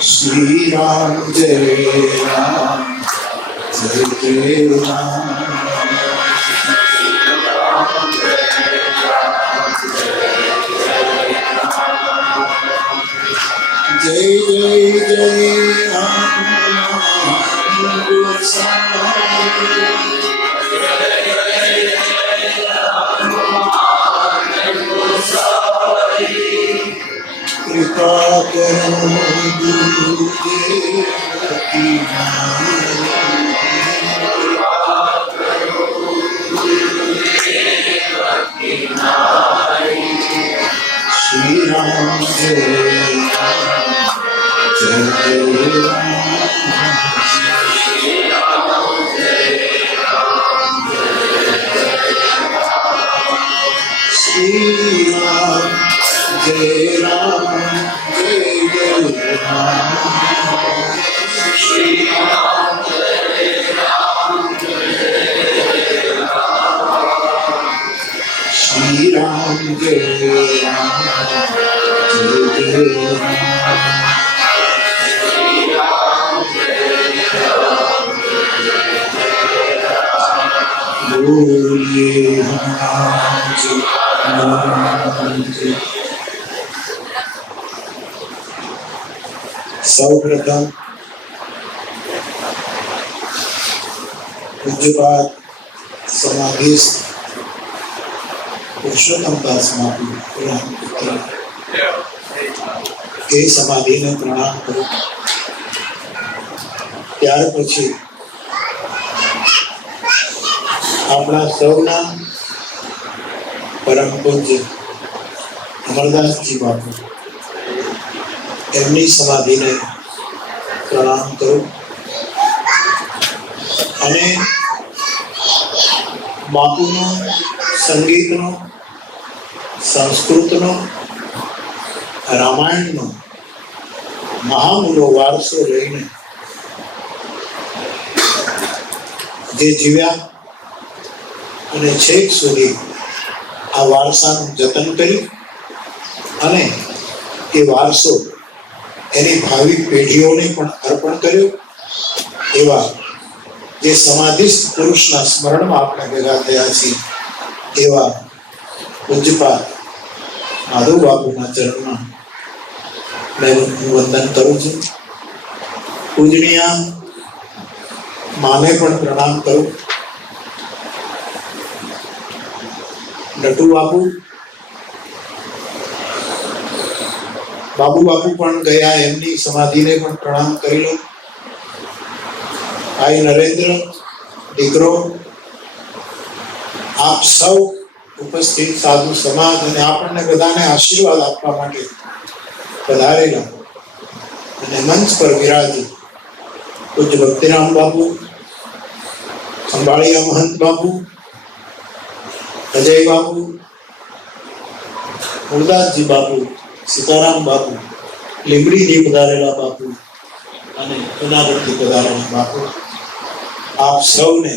Shri Ram Jai Ram Jai Jai Ram Jai Jai Jai Ram Gosai कृपा करो गुरुदेव की श्री राम जय जय श्री राम जय राम जय जय राम श्री राम जय राम जय राम श्री राम जय राम जय जय राम बोलिए સૌપ્રથમ પૂજ્યપાદ સમાધિસ્થ પુરુષોત્તમદાસ મહાપુર એ સમાધિને પ્રણામ કરું. ત્યાર પછી આપણા સૌના પરમ પૂજ્ય અમરદાસજી બાપુ એમની સમાધિને પ્રણામ કરું અને બાપુનો સંગીતનો, સંસ્કૃતનો, રામાયણનો મહામૂલો વારસો લઈને જે જીવ્યા અને છેક સુધી આ વારસાનું જતન કરી અને એ વારસો એની ભાવિ પેઢીઓને પણ અર્પણ કર્યો. એવા જે સમાધિસ્થ પુરુષના સ્મરણમાં આપણે ભેગા થયા છીએ એવા પૂજ્યપાદ માધવ બાપુના ચરણમાં મેં વંદન કરું છું. પૂજનીય માને પણ પ્રણામ કરું. નટુ બાપુ બાબુ બાપુ પણ ગયા, એમની સમાધિને પણ પ્રણામ કરી લો. ભાઈ નરેન્દ્ર, દીકરો, આપ સૌ ઉપસ્થિત સાધુ સમાજ અને આપણને બધાને આશીર્વાદ આપવા માટે પધારેલા અને મંચ પર વિરાજી પૂજ્ય ભક્તિરામ બાપુ, અંબાળિયા મહંત બાપુ, અજય બાપુ, મુરદાસજી બાપુ, સીતારામ બાપુ, લીંબડીથી પધારેલા બાપુ અને જુનાગઢથી પધારેલા બાપુ, આપ સૌને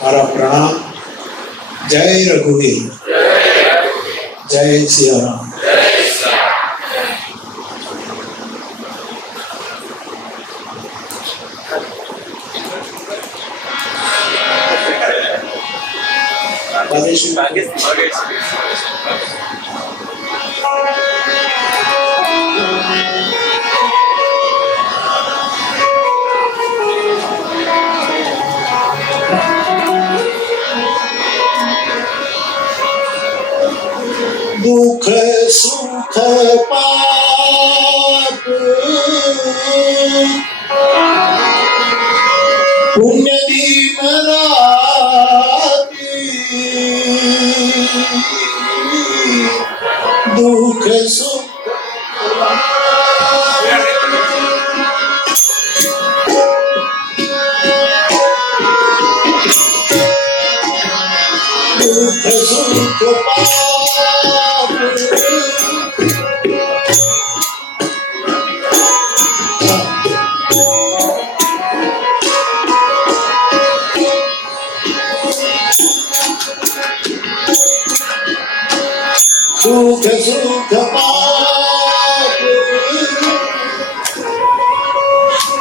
મારા પ્રણામ. જય રઘુવીર, જય સિયારામ. સુખ સુખ પાપ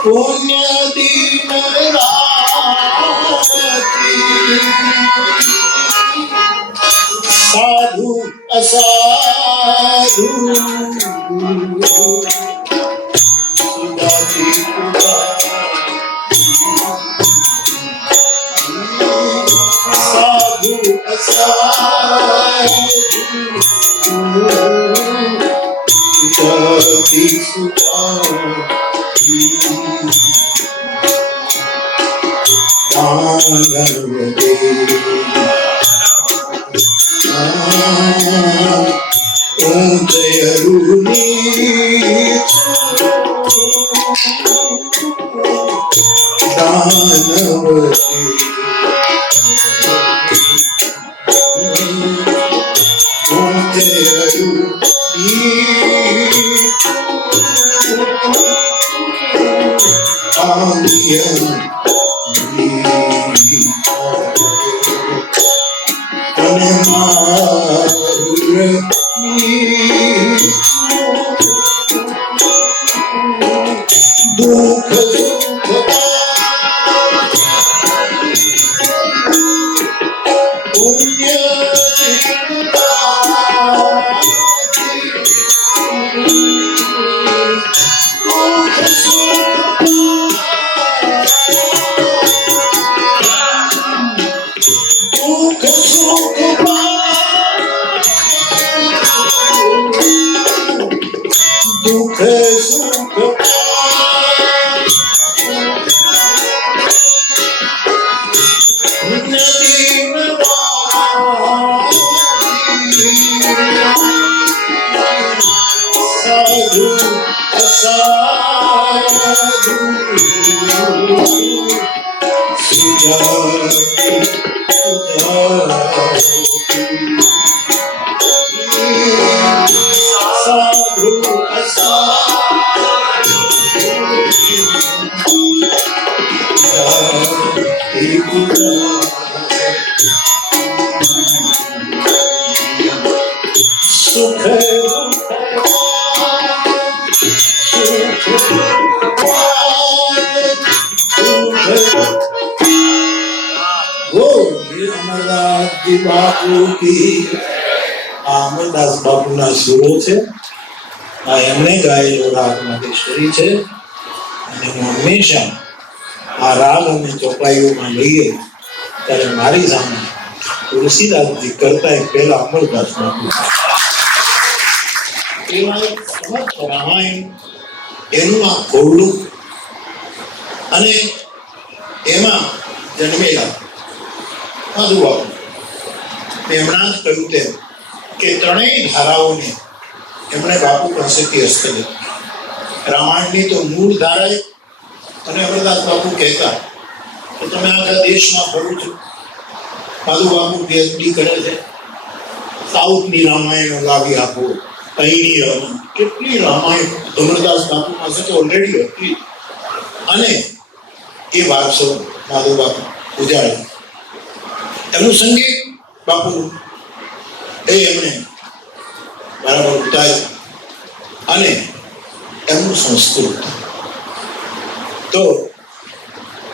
પુણ્ય દીન સાધુ અસાધુ સુદાથી સાધુ અસાધુ સુદાથી સુદાથી માનવદે ઉદયરુની દાનવતી અમરદાસ બાપુના સુરો છે. આ એમણે ગાયેલો રાગ નાગેશ્વરી છે. અને હું હંમેશા આ રાગ અમે ચોપાઈઓમાં લઈએ ત્યારે મારી સામે તુલસીદાસજી કરતા પહેલા અમરદાસ બાપુ રામાયણ એનું આ ખોરડું અને એમાં જન્મેલા માધુ બાપુ એમણા જ કહ્યું તેમ કે ત્રણેય ધારાઓને એમણે બાપુ પાસેથી હસ્તગત. રામાયણની તો મૂળ ધારા અને અમરદાસ બાપુ કહેતા કે તમે આખા દેશમાં ફરો છો. માધુ બાપુ પીએચડી કરે છે. સાઉથની રામાયણ લાવી આપો, અહીંની રામાયણ, કેટલી રામાયણ અમરદાસ બાપુ પાસે તો ઓલરેડી હતી. અને એ વારસો માધુ બાપુ ઉજાડે. એમનું સંગીત બાપુનું એ એમણે બરાબર ઉતાર્યું અને એમનું સંસ્કૃત. તો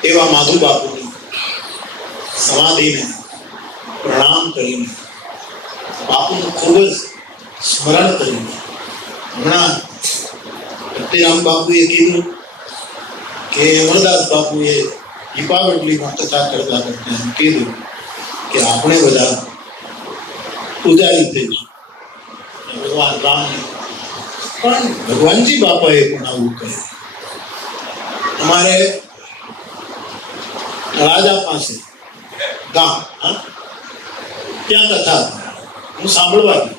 એવા માધુ બાપુની સમાધિને પ્રણામ કરીને બાપુનું ખૂબ જ સ્મરણ કરીને હમણાં સત્યરામ બાપુએ કીધું કે અમરદાસ બાપુએ દીપાવલીમાં કથા કરતા કરતા એમ કીધું કે આપણે બધા પૂજારી થઈશું ભગવાન રામને. પણ ભગવાનજી બાપાએ પણ આવું કહ્યું. અમારે રાજા પાસે ગામ ત્યાં કથા હું સાંભળવા ગયો.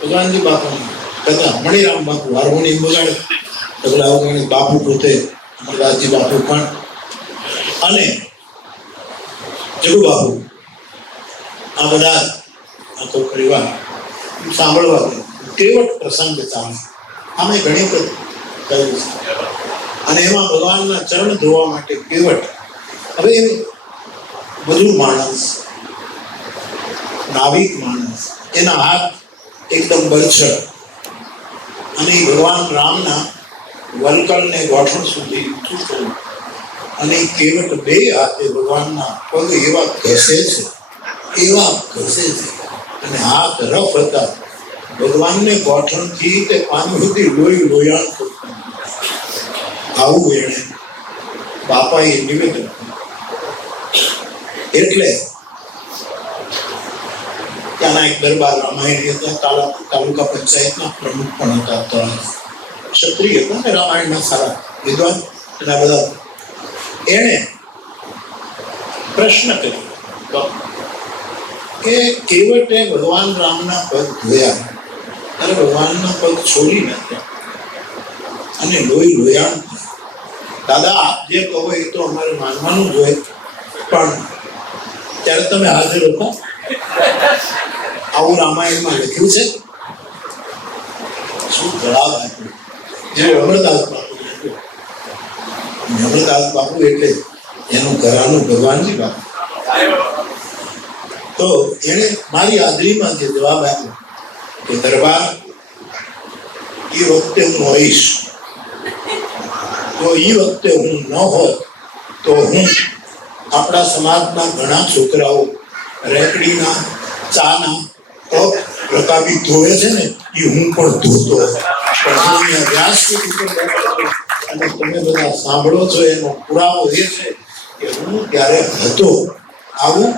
ભગવાનજી બાપાની કથા મણિરામ બાપુ હાર્મોનિયમ વગાડે, તબલા વગાડે, બાપુ પોતે અમરદાસજી બાપુ પણ અને જગુ બાપુ આ બધા આખો પરિવાર સાંભળવા ગયો. કેવટ પ્રસંગ ચાલે આમે ઘણી બધી કહ્યું છે. અને એમાં ભગવાનના ચરણ ધોવા માટે કેવટ. હવે બધું માણસ, નાવિક માણસ, એના હાથ એકદમ બરછટ, અને ભગવાન રામના વલકલને ગોઠણ સુધી ઊંચું થયું, અને કેવટ બે હાથે ભગવાનના પગ એવા ઘસે છે, અને હાથ રફ હતા. ભગવાનને ગોઠણથી તે પાન સુધી લોહી લોયાણ થતું. આવું એણે બાપાએ નિવેદન. એટલે ત્યાંના એક દરબાર રામાયણ હતા, તાલુકા પંચાયતના પ્રમુખ પણ હતા, ત્રણ ક્ષત્રિય હતા ને રામાયણના સારા વિદ્વાન અને બધા. એણે પ્રશ્ન કર્યો કે કેવટે ભગવાન રામના પગ ધોયા અને ભગવાનના પગ છોડી નાખ્યા અને લોહી લોયાણ. દાદા, આપ જે કહો એ તો અમારે માનવાનું જ હોય, પણ ત્યારે તમે હાજર હતા? આવું રામાયણમાં લખ્યું છે? શું જવાબ આપ્યો? જે અમરદાસ બાપુ લખ્યું. અમરદાસ બાપુ એટલે એનું ઘરાનું ભગવાનજી બાપુ. તો એને મારી હાજરીમાં જે જવાબ આપ્યો કે દરબાર, એ વખતે હું હોઈશ, તો એ વખતે હું ન હોત તો હું આપણા સમાજના ઘણા છોકરાઓ રેકડીના ચાના કપ રકાબી ધોવે છે ને, એ હું પણ ધોતો. પણ વ્યાસપીઠ ઉપર અને તમે બધા સાંભળો છો, એનો પુરાવો એ છે કે હું ત્યારે હતો. આવું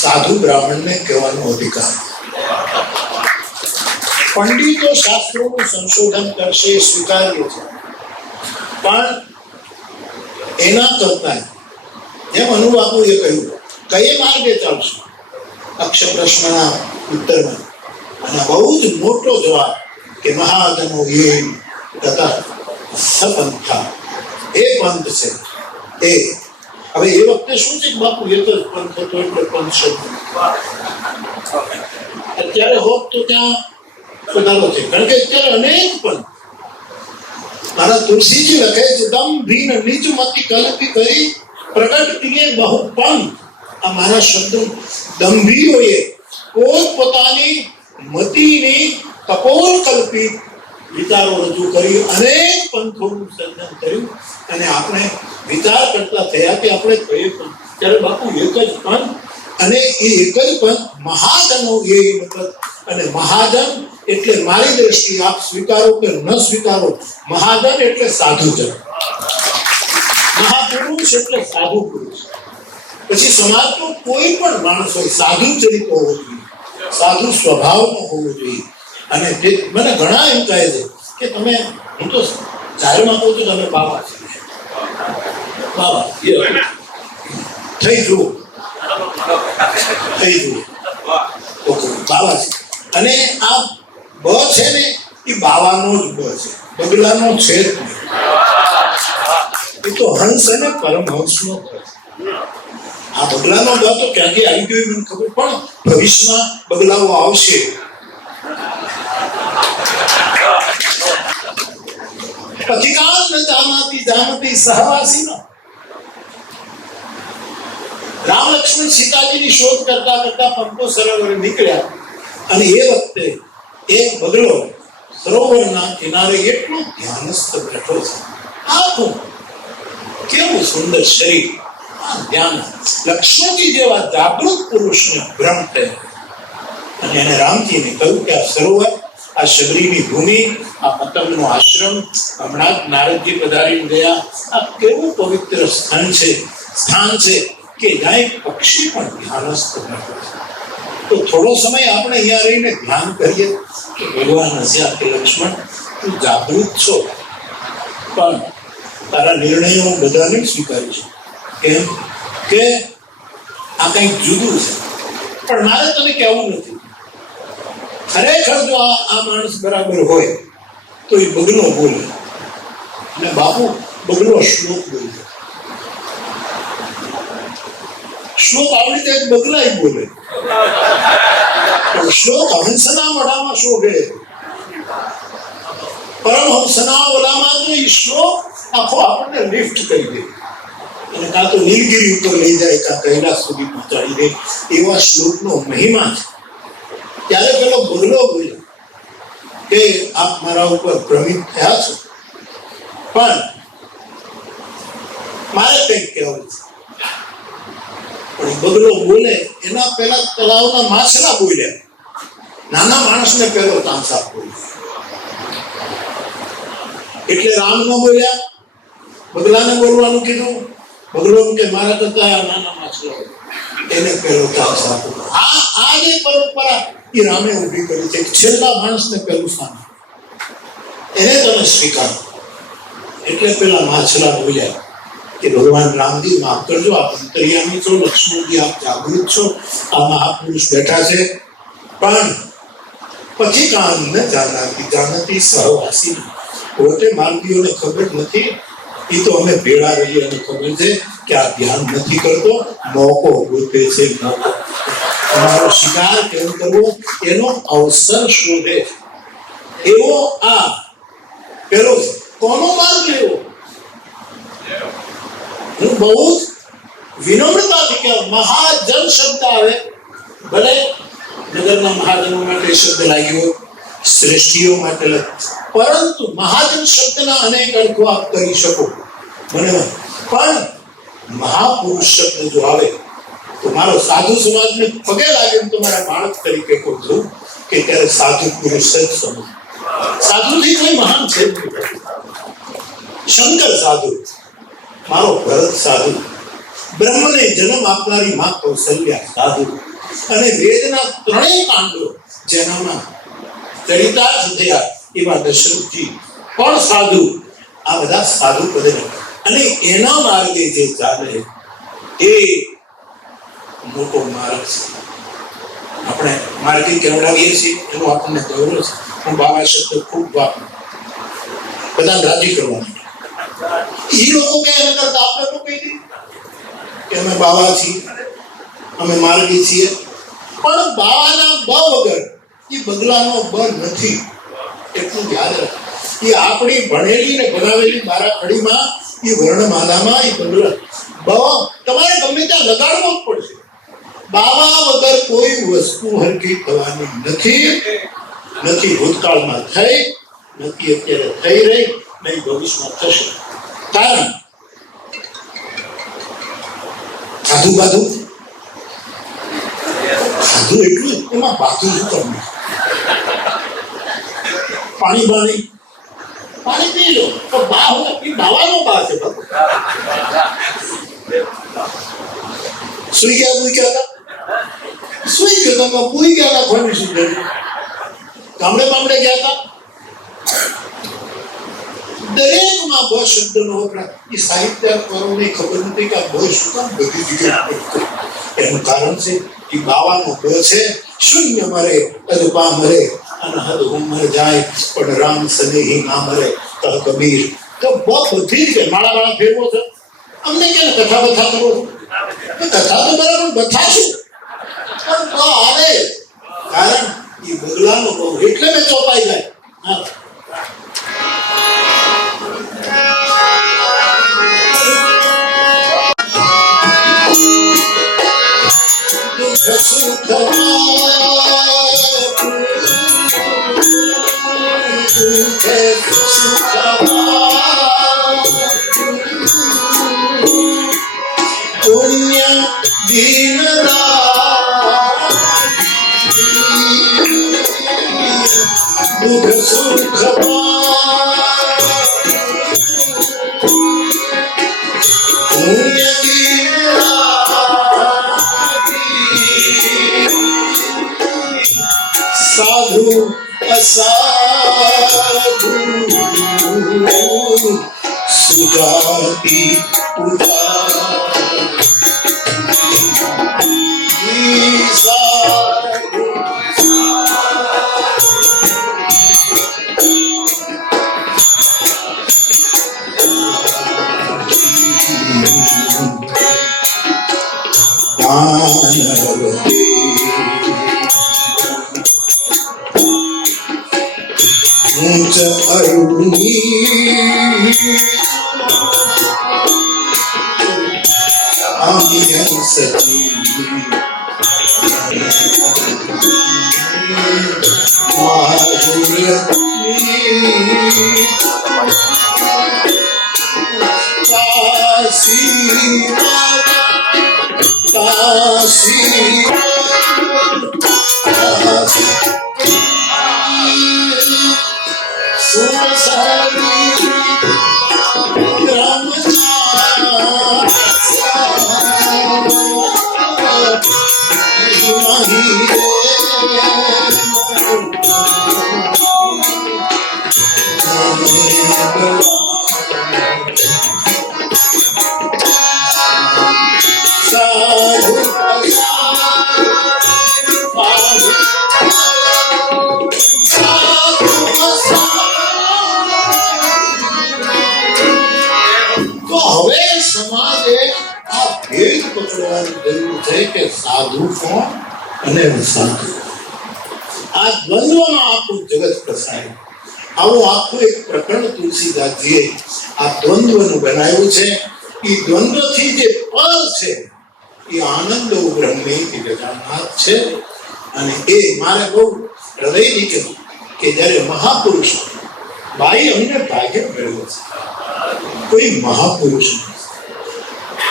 સાધુ બ્રાહ્મણને કહેવાનો અધિકાર. પંડિતો શાસ્ત્રોનું સંશોધન કરશે, સ્વીકાર્ય છે, પણ એના કરતા જેમ અનુબાપુએ કહ્યું, કઈ માર્ગે ચાલશે? અક્ષ પ્રશ્નના ઉત્તરમાં અને બહુ જ મોટો જવાબ કે મહાજનો એ તથા સપંથા, એ પંથ છે. એ હવે એ વખતે શું છે બાપુ, એક જ પંથ હતો એટલે પંથ શબ્દ. અત્યારે હોત તો ત્યાં વધારો છે, કારણ કે અત્યારે અનેક પંથ. મારા તુલસીજી લખે છે, દમ ભીન નીચ મતી કલ્પી કરી પ્રગટ કિએ બહુ પંથ. આ મારા શબ્દ દંભીઓએ પોતપોતાની મતીની કપોલ કલ્પિત વિચારો રજૂ કરી અનેક પંથોનું સર્જન કર્યું, અને આપણે વિચાર કરતા થયા કે આપણે કઈ પંથ. ત્યારે બાપુ એક જ પંથ, અને એ એક જ પંથ મહાજનો એ મતલબ. અને મહાજન એટલે મારી દ્રષ્ટિએ આપ સ્વીકારો કે ન સ્વીકારો, મહાજન એટલે સાધુજન, મહાપુરુષ એટલે સાધુ પુરુષ. પછી સમાજનો કોઈ પણ માણસ હોય સાધુ ચરિત્ર હોવો જોઈએ, સાધુ સ્વભાવનો હોવો જોઈએ. અને મને ઘણા એમ કહે છે કે તમે, હું તો જાહેરમાં કહું છું, તમે બાબા છે, બાબા થઈ જુઓ, ઓકે બાબા છે. અને આ બ છે ને, એ બાવાનો જ બ છે, બગલાનો છે જ નહીં. એ તો હંસ અને પરમહંસનો બ. આ બગલાનો બ તો ક્યાંથી આવી ગયો મને ખબર, પણ ભવિષ્યમાં બગલાઓ આવશે. અધિકાર ન જાનાતી જાનતી સહવાસી ન. રામ લક્ષ્મણ સીતાજીની શોધ કરતા કરતા પંપો સરોવર નીકળ્યા, અને એ વખતે એક બગલો સરોવરના કિનારે એટલો ધ્યાનસ્થ બેઠો છે. આખું કેવું સુંદર શરીર, ધ્યાન. લક્ષ્મણજી જેવા જાગૃત પુરુષને ભ્રમ થયો, અને એને રામજીને કહ્યું કે આ સરોવર, આ શબરીની ભૂમિ, આ પતંગનો આશ્રમ, હમણાં જ નારદજી પધારીને ગયા, આ કેવું પવિત્ર સ્થાન છે કે જ્યાં એક પક્ષી પણ ધ્યાનસ્થ બેઠો છે. તો થોડો સમય આપણે અહીંયા રહીને ધ્યાન કરીએ કે ભગવાન હસ્યા કે લક્ષ્મણ, તું જાગૃત છો, પણ તારા નિર્ણયો બધાને સ્વીકારી છે. કેમ કે આ કંઈક જુદું છે. પણ મારે તને કહેવું નથી, ખરેખર જો આ માણસ બરાબર હોય તો એ બગલો બોલે. અને બાપુ બગલો શ્લોક બોલે, શ્લોક આવડી જાય બગલાય બોલે. શ્લોક હંસના મોઢામાં શોભે, પરમહંસના ઓલામાં તો એ શ્લોક આખો આપણને લિફ્ટ કરી દે, અને કાં તો નીલગિરી ઉપર લઈ જાય, કાં કૈલાસ સુધી પહોંચાડી દે. એવા શ્લોકનો મહિમા છે. ત્યારે પેલો બગલો બોલ્યો, કે આપ મારા ઉપર ભ્રમિત થયા છો, પણ મારે કંઈક કહેવું છે. પણ બગલો બોલે એના પહેલા તળાવના માછલા બોલ્યા, નાના માણસને પહેલો તામસા બોલ્યા. એટલે રામ ન બોલ્યા, બગલાને બોલવાનું કીધું. બગલો કે મારા કરતા નાના માછલા એને પહેલો તામસા બોલ્યો. આ જે પરંપરા એ રામે ઊભી કરી છે. છેલ્લા માણસને પહેલું સ્થાન એને તમે સ્વીકારો. એટલે પેલા માછલા બોલ્યા કે ભગવાન રામજી માફ કરજો, આપ અંતર્યામી છો, લક્ષ્મણજી આપ જાગૃત છો, આ મહાપુરુષ બેઠા છે, પણ પછી કામ ન જાણતી સહવાસી પોતે માર્ગીઓને ખબર નથી. એ તો અમે ભેળા રહીએ અને ખબર છે કે આ ધ્યાન નથી કરતો, મોકો ગોતે છે. મોકો તમારો શિકાર કેમ કરવો એનો અવસર શોધે. એવો આ પેલો કોનો માર્ગ લેવો? હું બહુ જ વિનમ્રતાથી કહું. મહાજન શબ્દ આવે, ભલે નગરના મહાજનો માટે શબ્દ લાગ્યો, શ્રેષ્ઠીઓ માટે, પરંતુ મહાજન શબ્દના અનેક અર્થો આપ કરી શકો મને, પણ મહાપુરુષ શબ્દ જો આવે તો મારો સાધુ સમાજને પગે લાગે તો મારા બાળક તરીકે કહું છું કે ત્યારે સાધુ પુરુષ જ સમજ. સાધુથી કોઈ મહાન છે. શંકર સાધુ, મારો ભરત સાધુ, બ્રહ્મને જન્મ આપનારી માં કૌશલ્યા સાધુ, અને વેદના ત્રણેય કાંડો જેનામાં ચરિતાર્થ થયા એવા દશરથજી પણ સાધુ. આ બધા સાધુ પદે અને એના માર્ગે જે ચાલે એ મોટો માર્ગ છે. આપણે માર્ગે કેવડાવીએ છીએ એનો આપણને ગૌરવ છે. હું બાબા શબ્દ ખૂબ વાપરું, બધા રાજી કરવાનું. એ લોકો કે એના કરતા આપણે તો કહી દઈએ કે અમે બાવા છીએ, અમે માર્ગી છીએ, પણ બાવાના બ વગર એ બગલાનો બ નથી. એટલું યાદ રાખ. એ આપણી ભણેલી ને ભણાવેલી બારાખડીમાં એ વર્ણમાલામાં એ બગલા બ તમારે ગમે ત્યાં લગાડવો જ પડશે. બાવા વગર કોઈ વસ્તુ હરકી થવાની નથી. ભૂતકાળમાં થઈ નથી, અત્યારે થઈ રહી નહીં, ભવિષ્યમાં થશે. કારણ ખાધું ખાધું એટલું એમાં બાધું જ તમને. પાણી પી લો તો બા હોય એ બાવાનો બા છે. સુઈ ગયા તમે પૂઈ ગયા હતા. ફરી શું ગામડે ગયા હતા. દરેકમાં બ શબ્દનો વપરાશ. એ સાહિત્યકારોને ખબર નથી કે આ બ શું કામ બધી જગ્યાએ. એનું કારણ છે કે બાવાનો બ છે. શૂન્ય મરે અદપા મરે અનહદ ઉમર જાય પણ રામ સનેહી ના મરે કહ કબીર. તો બ બધી જ માળા ફેરવો છે. અમને કે કથા કરો છો. કથા તો બરાબર બથાશું, પણ બ આવે. કારણ એ બગલાનો બહુ એટલે મેં ચોપાઈ જાય. પુણ્ય દીન દુઃખ સુખ પુણ્ય દીન સાધુ અસાધુ સુજાતિ સતી સાધુ કોણ અને સાધુ, આ દ્વંદ્વમાં આખું જગત પ્રસાય. આવું આખું એક પ્રકરણ તુલસીદાસજીએ આ દ્વંદ્વનું બનાવ્યું છે. એ દ્વંદ્વથી જે પલ છે એ આનંદ બ્રહ્મે ગજાનાથ છે. અને એ મારે બહુ હૃદયથી કહેવું કે જ્યારે મહાપુરુષ ભાઈ અમને ભાગ્ય મેળવ્યો છે. કોઈ મહાપુરુષ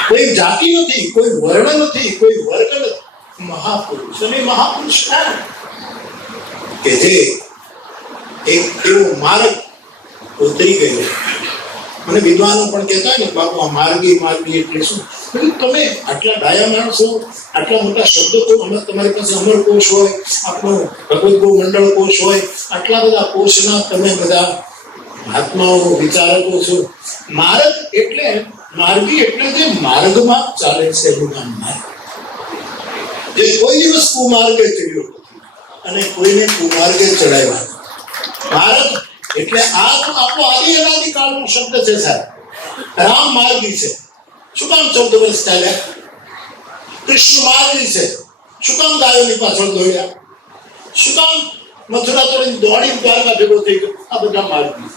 કોઈ જાતિ નથી, કોઈ વર્ણ નથી, કોઈ વર્ગ નથી, મહાપુરુષ. અને મહાપુરુષ કે જે એક એવો માર્ગ ઉતરી ગયો. મને વિદ્વાનો પણ કહેતા ને બાપુ આ માર્ગી એટલે શું? તમે આટલા ડાયા માણસો, આટલા મોટા શબ્દો તો તમારી પાસે અમરકોશ હોય, આપણો ભગવદ ગો મંડળ કોશ હોય, આટલા બધા કોશના તમે બધા મહાત્માઓ વિચારકો છો. માર્ગ એટલે માર્ગી એટલે જે માર્ગમાં ચાલે છે એનું માર્ગ. જે કોઈ દિવસ કુમાર્ગે ચડ્યો અને કોઈને કુમાર્ગે ચડાવ્યા. માર્ગ એટલે આ તો આપણો આદિ અનાદિ કાળનો શબ્દ છે સાહેબ. રામ માર્ગી છે, શું કામ 14 વર્ષ ચાલ્યા? કૃષ્ણ માર્ગી છે, શું કામ ગાયોની પાછળ દોડ્યા? શું કામ મથુરા તોડી દોડી દ્વારકા ભેગો થઈ ગયો? આ બધા માર્ગી.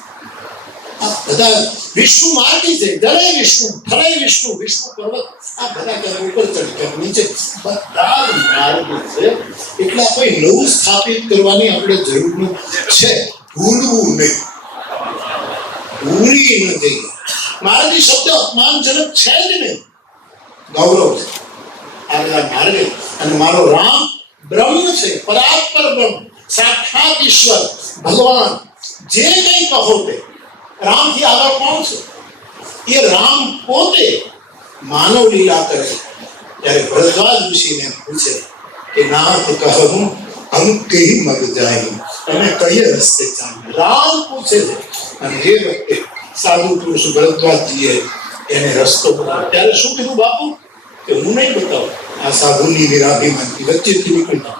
આ બધા વિષ્ણુ માર્ગી છે. જળે વિષ્ણુ, થળે વિષ્ણુ, વિષ્ણુ પર્વત, આ બધા ક્યાંક ઉપર ચડી ક્યાંક નીચે, બધા માર્ગી છે. એટલે કોઈ નવું સ્થાપિત કરવાની આપણે જરૂર છે. ભૂલવું નહીં, ભૂલી નથી. માર્ગી શબ્દ અપમાનજનક છે જ નહીં, ગૌરવ છે. આ બધા માર્ગે. અને મારો રામ બ્રહ્મ છે, પરાત્પર બ્રહ્મ, સાક્ષાત ઈશ્વર ભગવાન. જે કંઈ કહો તે રામથી આગળ કોણ છે? એ રામ પોતે માનવ લીલા કરે. ત્યારે ભરદ્વાજ ઋષિને પૂછે કે નાથ કહું હમ કઈ મગ જાય, તમે કઈ રસ્તે ચાલે? રામ પૂછે છે. અને એ વખતે સાધુ પુરુષ ભરદ્વાજજીએ એને રસ્તો બતાવ્યો. ત્યારે શું કીધું બાપુ? કે હું નહીં બતાવું, આ સાધુની વિરાભિમાનથી વચ્ચેથી નીકળતા,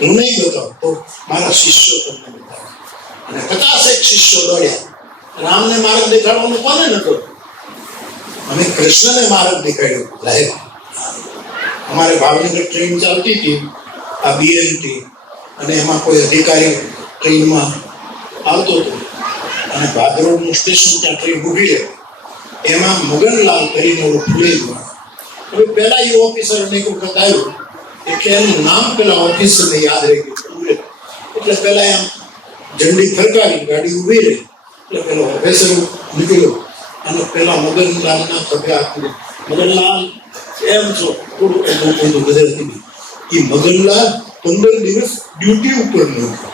હું નહીં બતાવું તો મારા શિષ્યો તમને બતાવે. અને 50 શિષ્યો દોડ્યા. રામને માર્ગ દેખાડવાનું કોને નતો? અમે કૃષ્ણને માર્ગ દેખાડ્યો. સાહેબ અમારે ભાવનગર ટ્રેન ચાલતી હતી, આ બીએનટી, અને એમાં કોઈ અધિકારી ટ્રેનમાં આવતો હતો અને ભાદરોડનું સ્ટેશન ત્યાં ટ્રેન ઊભી રહે. એમાં મગનલાલ કરીને ફૂલેલું. હવે પહેલા એ ઓફિસરને એક વખત આવ્યું એટલે એનું નામ પેલા ઓફિસરને યાદ રહી ગયું. એટલે પેલા એમ ઝંડી ફરકાવી ગાડી ઊભી રહી. એટલે પેલો ઓફિસર નીકળ્યો અને પેલા મગનલાલના ખભે આપી. મગનલાલ એમ છો? થોડું બધું બદલતી. એ મગનલાલ 15 દિવસ ડ્યુટી ઉપર નહોતો.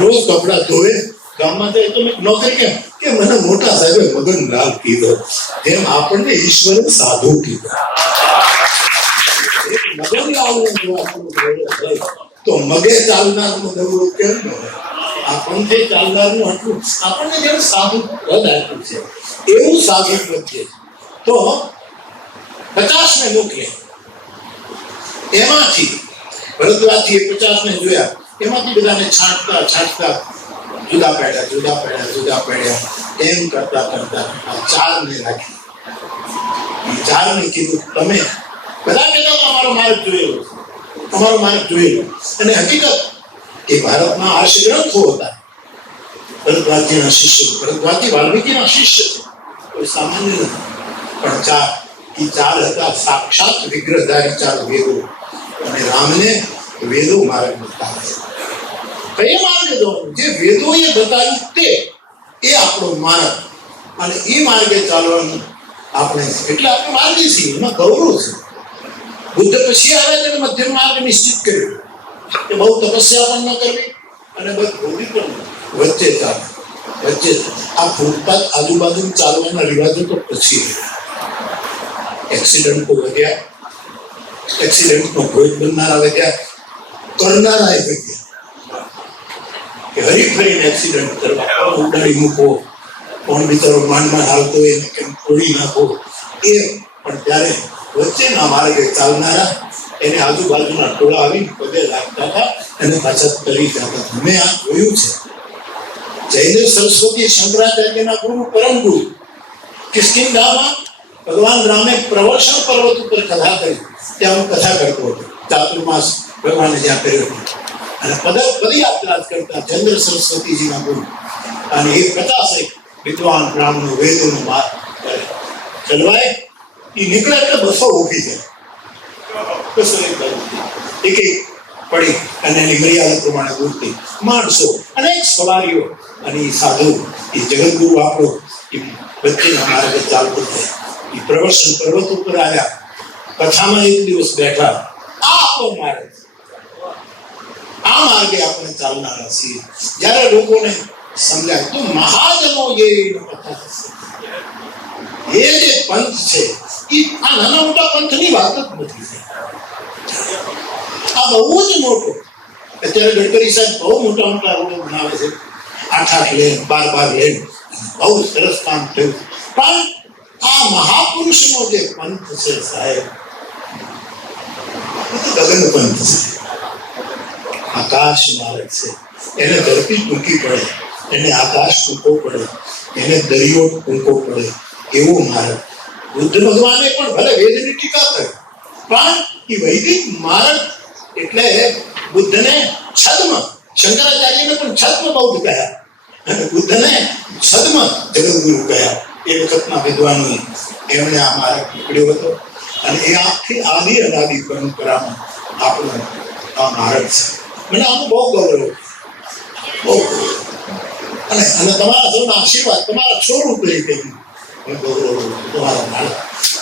રોજ કપડા ધોવે, ગામમાં જાય તો નોકરી કેમ કે મને મોટા સાહેબે મગનલાલ કીધો, એમ આપણને ઈશ્વરે સાધુ કીધો. મગનલાલ તો મગે ચાલનારનું નવરું કેમ ન હોય? આ પંથે ચાલનારનું આટલું આપણને જેમ સાધુ પદ આપ્યું છે એવું સાધુ પદ છે. તો 50 ને મોકલે. એમાંથી ભરદ્વાજજીએ 50 ને જોયા. એમાંથી બધાને છાંટતા જુદા પાડ્યા એમ કરતા 4 ને રાખી. 4 ને કીધું તમે બધા કહેતા અમારો માર્ગ જોયેલો, અમારો માર્ગ જોયેલો. અને હકીકત એ ભારતમાં આ ગ્રંથો હતા. ભરદ્વાજજીના શિષ્ય, ભરદ્વાજજી વાલ્મીકીના શિષ્ય છે, કોઈ સામાન્ય નથી. પણ 4 હતા સાક્ષાત વિગ્રહધારી 4 વેદો. અને રામને વેદો માર્ગ બતાવે. કઈ માર્ગે જવાનું, જે વેદોએ બતાવ્યું તે, એ આપણો માર્ગ, અને એ માર્ગે ચાલવાનું આપણે, એટલે આપણે માર્ગી છીએ, એમાં ગૌરવ છે. બુદ્ધ પછી આવે તેને મધ્યમ માર્ગ નિશ્ચિત કર્યો કે બહુ તપસ્યા પણ ન કરવી અને બહુ ભોગી પણ વચ્ચે ચાલે. વચ્ચે આ ફૂટપાથ આજુબાજુ ચાલવાના રિવાજો તો પછી એક્સિડન્ટો વધ્યા, એક્સિડન્ટનો ભોજ બનનારા વધ્યા, કરનારા વધ્યા કે હરી ફરીને એક્સિડન્ટ કરવા, ઉડાડી મૂકો, કોણ બિચારો માંડમાં હાલતો હોય એને કેમ તોડી નાખો, એ પણ ત્યારે વચ્ચેના માર્ગે ચાલનારા એને આજુબાજુના ટોળા આવીને પગે લાગતા હતા અને પાછા તરી જતા હતા. મેં આ જોયું છે. જયદેવ સરસ્વતી શંકરાચાર્યના ગુરુ પરમ ગુરુ કિષ્કિંધામાં ભગવાન રામે પ્રવર્ષણ પર્વત ઉપર કથા કરી. ત્યાં હું કથા કરતો હતો, ચાતુર્માસ ભગવાને જ્યાં કર્યો હતો, અને પદયાત્રા કરતા ચંદ્ર સરસ્વતીજીના ગુરુ, અને એ 50 વિદ્વાન બ્રાહ્મણો વેદોનો માર્ગ ચલવાય, એ નીકળે એટલે 200 ઊભી જાય, 200 એક પડી અને એની મર્યાદા પ્રમાણે બોલતી માણસો, અનેક સવારીઓ, અને એ સાધુ, એ જગતગુરુ આપણો એ વચ્ચેના માર્ગે ચાલતો થાય. એ પ્રવર્ષણ પર્વત ઉપર આવ્યા, કથામાં એક દિવસ બેઠા. આ આપણો માર્ગ, આ માર્ગે આપણે ચાલનારા છીએ. જ્યારે લોકોને સમજાય તો મહાજનો એ જે પંથ છે, એ આ નાના મોટા પંથની વાત જ નથી. આ બહુ જ મોટો, અત્યારે ગડકરી સાહેબ બહુ મોટા મોટા રોડો બનાવે છે, 8 લેન 12 લેન, બહુ સરસ કામ થયું. પણ આ મહાપુરુષનો જે પંથ છે સાહેબ, ગગન પંથ છે, આકાશ માર્ગ છે. એને ધરતી ટૂંકી પડે, એને આકાશ ટૂંકો પડે, એને દરિયો ટૂંકો પડે, એવો માર્ગ. બુદ્ધ ભગવાને પણ ભલે વેદની ટીકા કરી, પણ એ વૈદિક માર્ગ એટલે બુદ્ધને છદ્મ, શંકરાચાર્યને પણ છદ્મ બૌદ્ધ કહ્યા, અને બુદ્ધને છદ્મ જગતગુરુ કહ્યા. એ વખતના વિદ્વાનોએ એમણે આ માર્ગ પકડ્યો હતો, અને એ આખી આદિ અનાદિ પરંપરામાં આપણો આ માર્ગ છે. મને આનું બહુ ગૌરવ, બહુ ગૌરવ. અને તમારા સૌના આશીર્વાદ, તમારા સ્વરૂપ તરીકે ગૌરવ તમારા માર્ગ.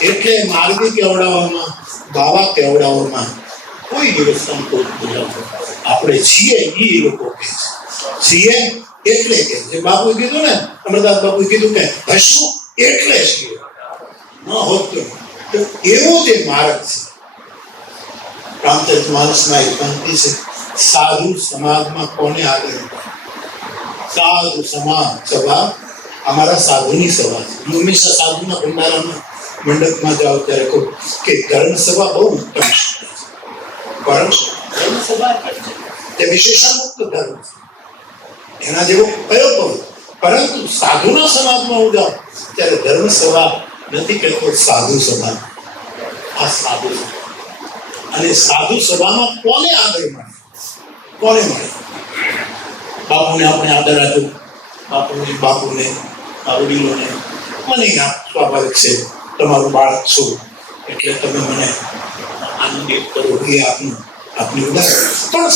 એટલે માર્ગી કેવડાવવામાં, બાવા કેવડાવવામાં કોઈ દિવસ સંકોચ નહીં. આપણે છીએ એ લોકો કહે છે, છીએ એટલે કે જે બાપુએ કીધું ને, અમરદાસ બાપુએ કીધું કે હશું એટલે છીએ, ન હોત તો એવો જે માર્ગ છે. રામચરિત માનસના એક પંક્તિ છે, સાધુ સમાજમાં કોને આગળ, સાધુ સમાજ સભા અમારા સાધુની સભા છે. હું હંમેશા સાધુના ભંડારામાં મંડપમાં જાઉં ત્યારે કહું કે ધર્મ સભા બહુ ઉત્તમ છે, ધર્મ સભા તે વિશેષામુક્ત ધર્મ છે, એના જેવો કયો કહું. પરંતુ સાધુના સમાજમાં હું જાઉં ત્યારે ધર્મ સભા નથી કહેતો, સાધુ સભા. આ સાધુ સભા, અને સાધુ સભામાં કોને આદર મળે, કોને મળે? બાપુને આપણે આદર આપ્યો, બાપુને વડીલોને, મને સ્વાભાવિક છે, તમારું બાળક છું એટલે તમે મને આનંદિત કરો, એ આપની ઉદાહરણ. પણ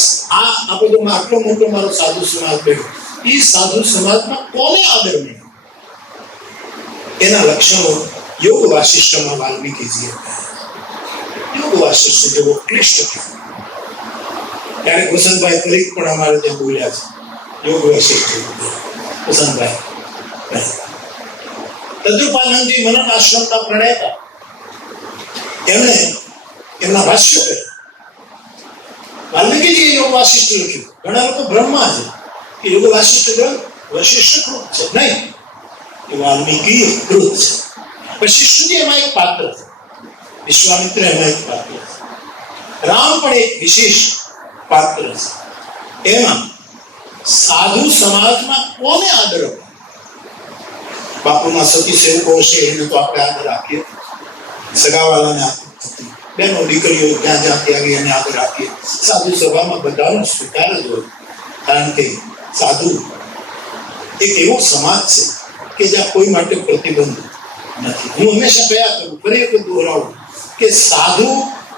આ બધો આટલો મોટો મારો સાધુ સમાજ બન્યો, એ સાધુ સમાજમાં કોને આદર મળ્યો? એના લક્ષણો યોગ વાસિષ્ઠમાં વાલ્મીકીજીએ યોગ વાસિષ્ઠ જેવો ક્લિષ્ટ થયો. ત્યારે કુસનભાઈ પરીખ પણ અમારે ત્યાં બોલ્યા છે, યોગ વાસિષ્ઠ કુસનભાઈ. તદ્રુપાનંદજી મનન આશ્રમના પ્રણેતા, એમણે એમના ભાષ્ય કર્યા. વાલ્મીકીજીએ યોગ વાસિષ્ઠ લખ્યું. ઘણા લોકો બ્રહ્મા છે કે યોગ વાસિષ્ઠ ગ્રંથ વશિષ્ઠ કૃત છે, નહીં, એ વાલ્મીકી કૃત છે. વશિષ્ઠજી એમાં એક પાત્ર છે, વિશ્વામિત્ર એમાં એક પાત્ર છે, રામ પણ એક વિશેષ પાત્ર છે. એમાં સાધુ સમાજમાં કોને આદર આપે? બાપુના સતી સેવકો હશે એને તો આપણે આદર આપીએ, સગાવાલાને આપીએ, બેનો દીકરીઓ જ્યાં જ્યાંથી આવી એને આદર આપીએ. સાધુ સભામાં બધાનો સ્વીકાર જ હોય, કારણ કે સાધુ એક એવો સમાજ છે કે જ્યાં કોઈ માટે પ્રતિબંધ નથી. હું હંમેશા કહ્યા કરું, ફરી એક દોહરાવું કે સાધુ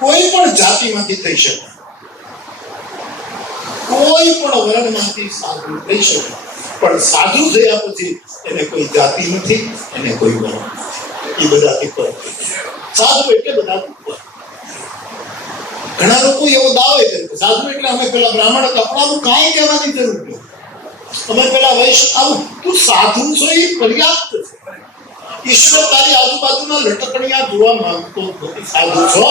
કોઈ પણ જાતિમાંથી થઈ શકે. કોઈ પણ વર્ણમાંથી સાધુ થઈ શકે, પણ સાધુ થયા પછી એને કોઈ જાતિ નથી, એને કોઈ વર્ણ નથી. એ બધાથી પર સાધુ એટલે બધાથી પર. ઘણા લોકો એવો દાવો કરે કે સાધુ એટલે અમે પેલા બ્રાહ્મણ હતા, પણ આવું કાંઈ કહેવાની જરૂર નથી. અમે પેલા વૈશ્ય આવું તું સાધુ છો એ પર્યાપ્ત છે. ઈશ્વર તારી આજુબાજુના લટકણિયા જોવા માંગતો નથી. સાધુ છો?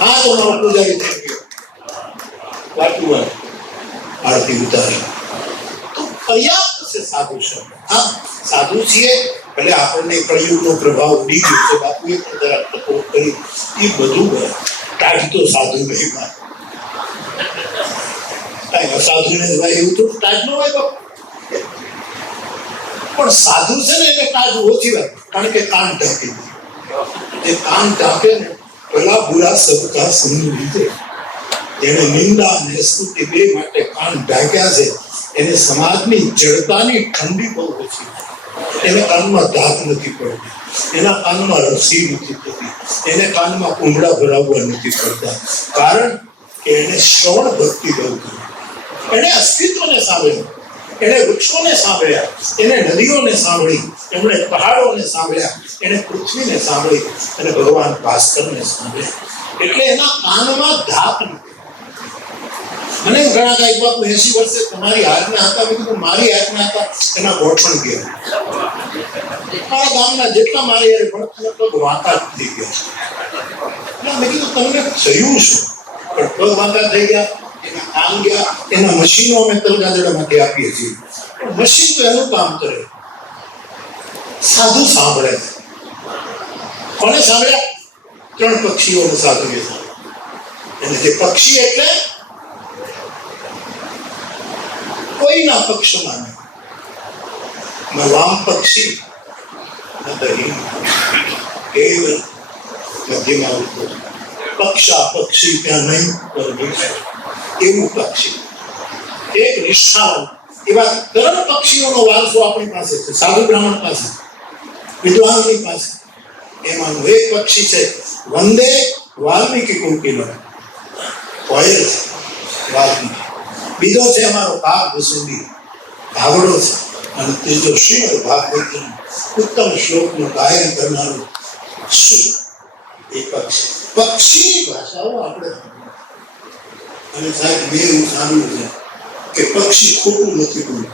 હા, તો મારો પૂજારી થઈ ગયો, વાટું આરતી ઉતારી તો પર્યાપ્ત છે સાધુ શબ્દ. હા, સાધુ છીએ એટલે આપણને કળિયુગનો પ્રભાવ ઉડી ગયો છે. બાપુએ પણ જરા તકો કરી એ બધું કાઢ તો સાધુ નહીં ભાઈ, કાંઈ અસાધુને જ ભાઈ એવું તો કાઢ ન હોય બાપુ. પણ સાધુ છે ને એને કાઢ ઓછી વાત, કારણ કે કાન ઢાંકી દે. જે કાન ઢાંકે ને ભલા બુરા સબકા સુન લીધે, જેને નિંદા અને સ્તુતિ બે માટે કાન ઢાંક્યા છે, એને સમાજની જડતાની ઠંડી બહુ ઓછી, એને કાનમાં ધાક નથી પડતી, એના કાનમાં રસી નથી થતી, એને કાનમાં કુંભળા ભરાવવા નથી પડતા, કારણ કે એને શ્રવણ ભક્તિ બહુ કરી. એને અસ્તિત્વને સાંભળ્યું, એને વૃક્ષોને સાંભળ્યા, એને નદીઓને સાંભળી, એમણે પહાડોને સાંભળ્યા, એને પૃથ્વીને સાંભળી અને ભગવાન ભાસ્કરને સાંભળ્યા. એટલે એના કાનમાં ધાક નથી. મને ઘણા કાંઈક બાપુ 80 વર્ષે તમારી આજ્ઞા હતા, મેં કીધું મારી આજ્ઞા હતા એના ગોઠણ ગયા. મારા ગામના જેટલા મારી યાર ભણતા લગભગ વાંકા થઈ ગયા. મેં કીધું તમને થયું શું? પણ પગ વાંકા થઈ ગયા, એના કામ ગયા, એના મશીનો અમે તલગાજડામાંથી આપીએ છીએ. મશીન તો એનું કામ કરે, સાધુ સાંભળે. કોને સાંભળ્યા? 3 પક્ષીઓને સાધુએ સાંભળ્યા. અને જે પક્ષી એટલે કોઈના પક્ષમાં નહીં, ન વામ પક્ષી ન દહીન, કેવલ મધ્યમાં પક્ષા પક્ષી ત્યાં નહીં, એવું પક્ષી એક નિષ્ઠાવાન. એવા 3 પક્ષીઓનો વારસો આપણી પાસે છે, સાધુ બ્રાહ્મણ પાસે, વિદ્વાનની પાસે. એમાંનું એક પક્ષી છે વંદે વાલ્મીકી કુંકીનો, કોયલ છે વાલ્મીકી. બીજો છે અમારો ભાગ વસુંડી, ભાવડો છે. અને ત્રીજો શ્રીમદ ભાગવતનું ઉત્તમ શ્લોકનું ગાયન કરનારું શું એ પક્ષી. પક્ષીની ભાષાઓ આપણે, અને સાહેબ મેં એવું સાંભળ્યું છે કે પક્ષી ખોટું નથી બોલતું.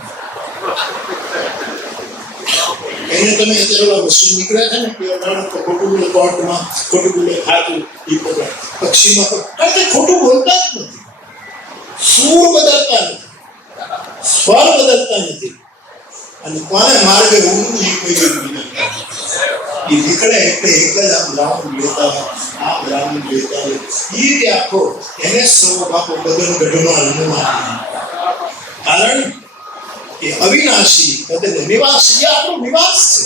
એને તમે અત્યારે મશીન નીકળ્યા છે ને કે ખોટું બોલે, કોર્ટમાં ખોટું બોલે, ખાતું એ પકડાય. પક્ષીમાં તો ખોટું બોલતા જ નથી, સૂર બદલતા નથી, સ્વર બદલતા નથી, અને કોને માર્ગે ઊંધું એ કોઈ એ નીકળે એટલે એક જ આમ રાઉન્ડ લેતા હોય, આમ રાઉન્ડ લેતા હોય. એ રીતે આખો એને સૌ બાપો બદન ગઢમાં અનુમાન, કારણ કે અવિનાશી બદલે નિવાસી. એ આપણો નિવાસ છે,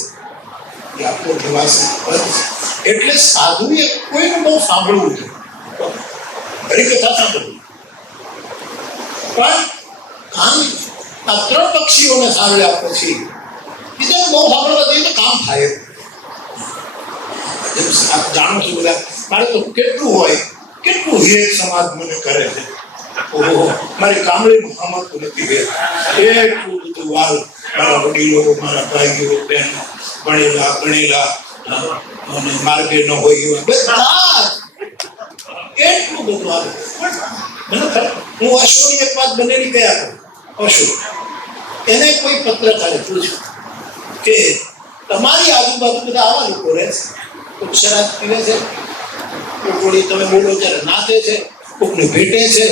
એ આપણો નિવાસ પદ છે. એટલે સાધુએ કોઈનું બહુ સાંભળવું છે, હરિકથા સાંભળવી. પણ કામ આ 3 પક્ષીઓને સાંભળ્યા પછી બીજાને બહુ સાંભળવા જઈએ તો કામ થાય. જાણો છો બધા, મારે તો કેટલું હોય, કેટલું હેત સમાજ મને કરે છે. ઓહો, મારી કામળી મહામત નથી હેત, એટલું બધું વાલ મારા વડીલો, મારા ભાઈઓ, બહેનો, ભણેલા ગણેલા અને માર્ગે ન હોય એવા બધા એટલું બધું આવે. હું અશોકની એક વાત બનેલી કયા કરું. અશોક એને કોઈ પત્રકારે પૂછ્યું કે તમારી આજુબાજુ બધા આવા લોકો રહે છે, કોઈક શરાબ પીવે છે, કોઈ તમે બોલો ત્યારે નાચે છે, કોઈકને ભેટે છે,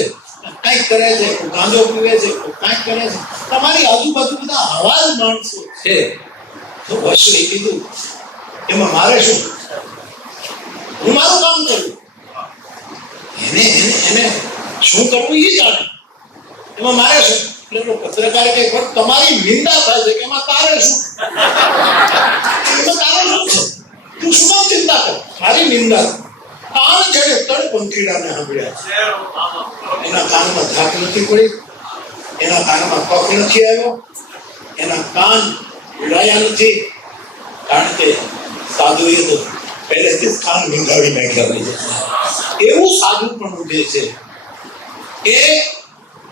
કાંઈક કરે છે, કોઈ ગાંજો પીવે છે, કોઈ કાંઈક કરે છે. તમારી આજુબાજુ બધા આવા જ માણસો છે. તો અશોકે કીધું એમાં મારે શું? હું મારું કામ કરું, એને શું કરવું એ જાણે, એમાં મારે શું? એટલે પત્રકારે કઈ પણ તમારી નિંદા થાય છે કે એમાં તારે શું? એમાં તારે શું છે? તું શું કામ ચિંતા કર? મારી નિંદા કાન જડે તળ પંખીડાને સાંભળ્યા, એના કાનમાં ધાક નથી પડી, એના કાનમાં પગ નથી આવ્યો, એના કાન ઉડાયા નથી, કારણ કે સાધુએ તો પહેલેથી જ કાન નિંદાવી નાખ્યા હોય છે. એવું સાધુ પણ જે છે એ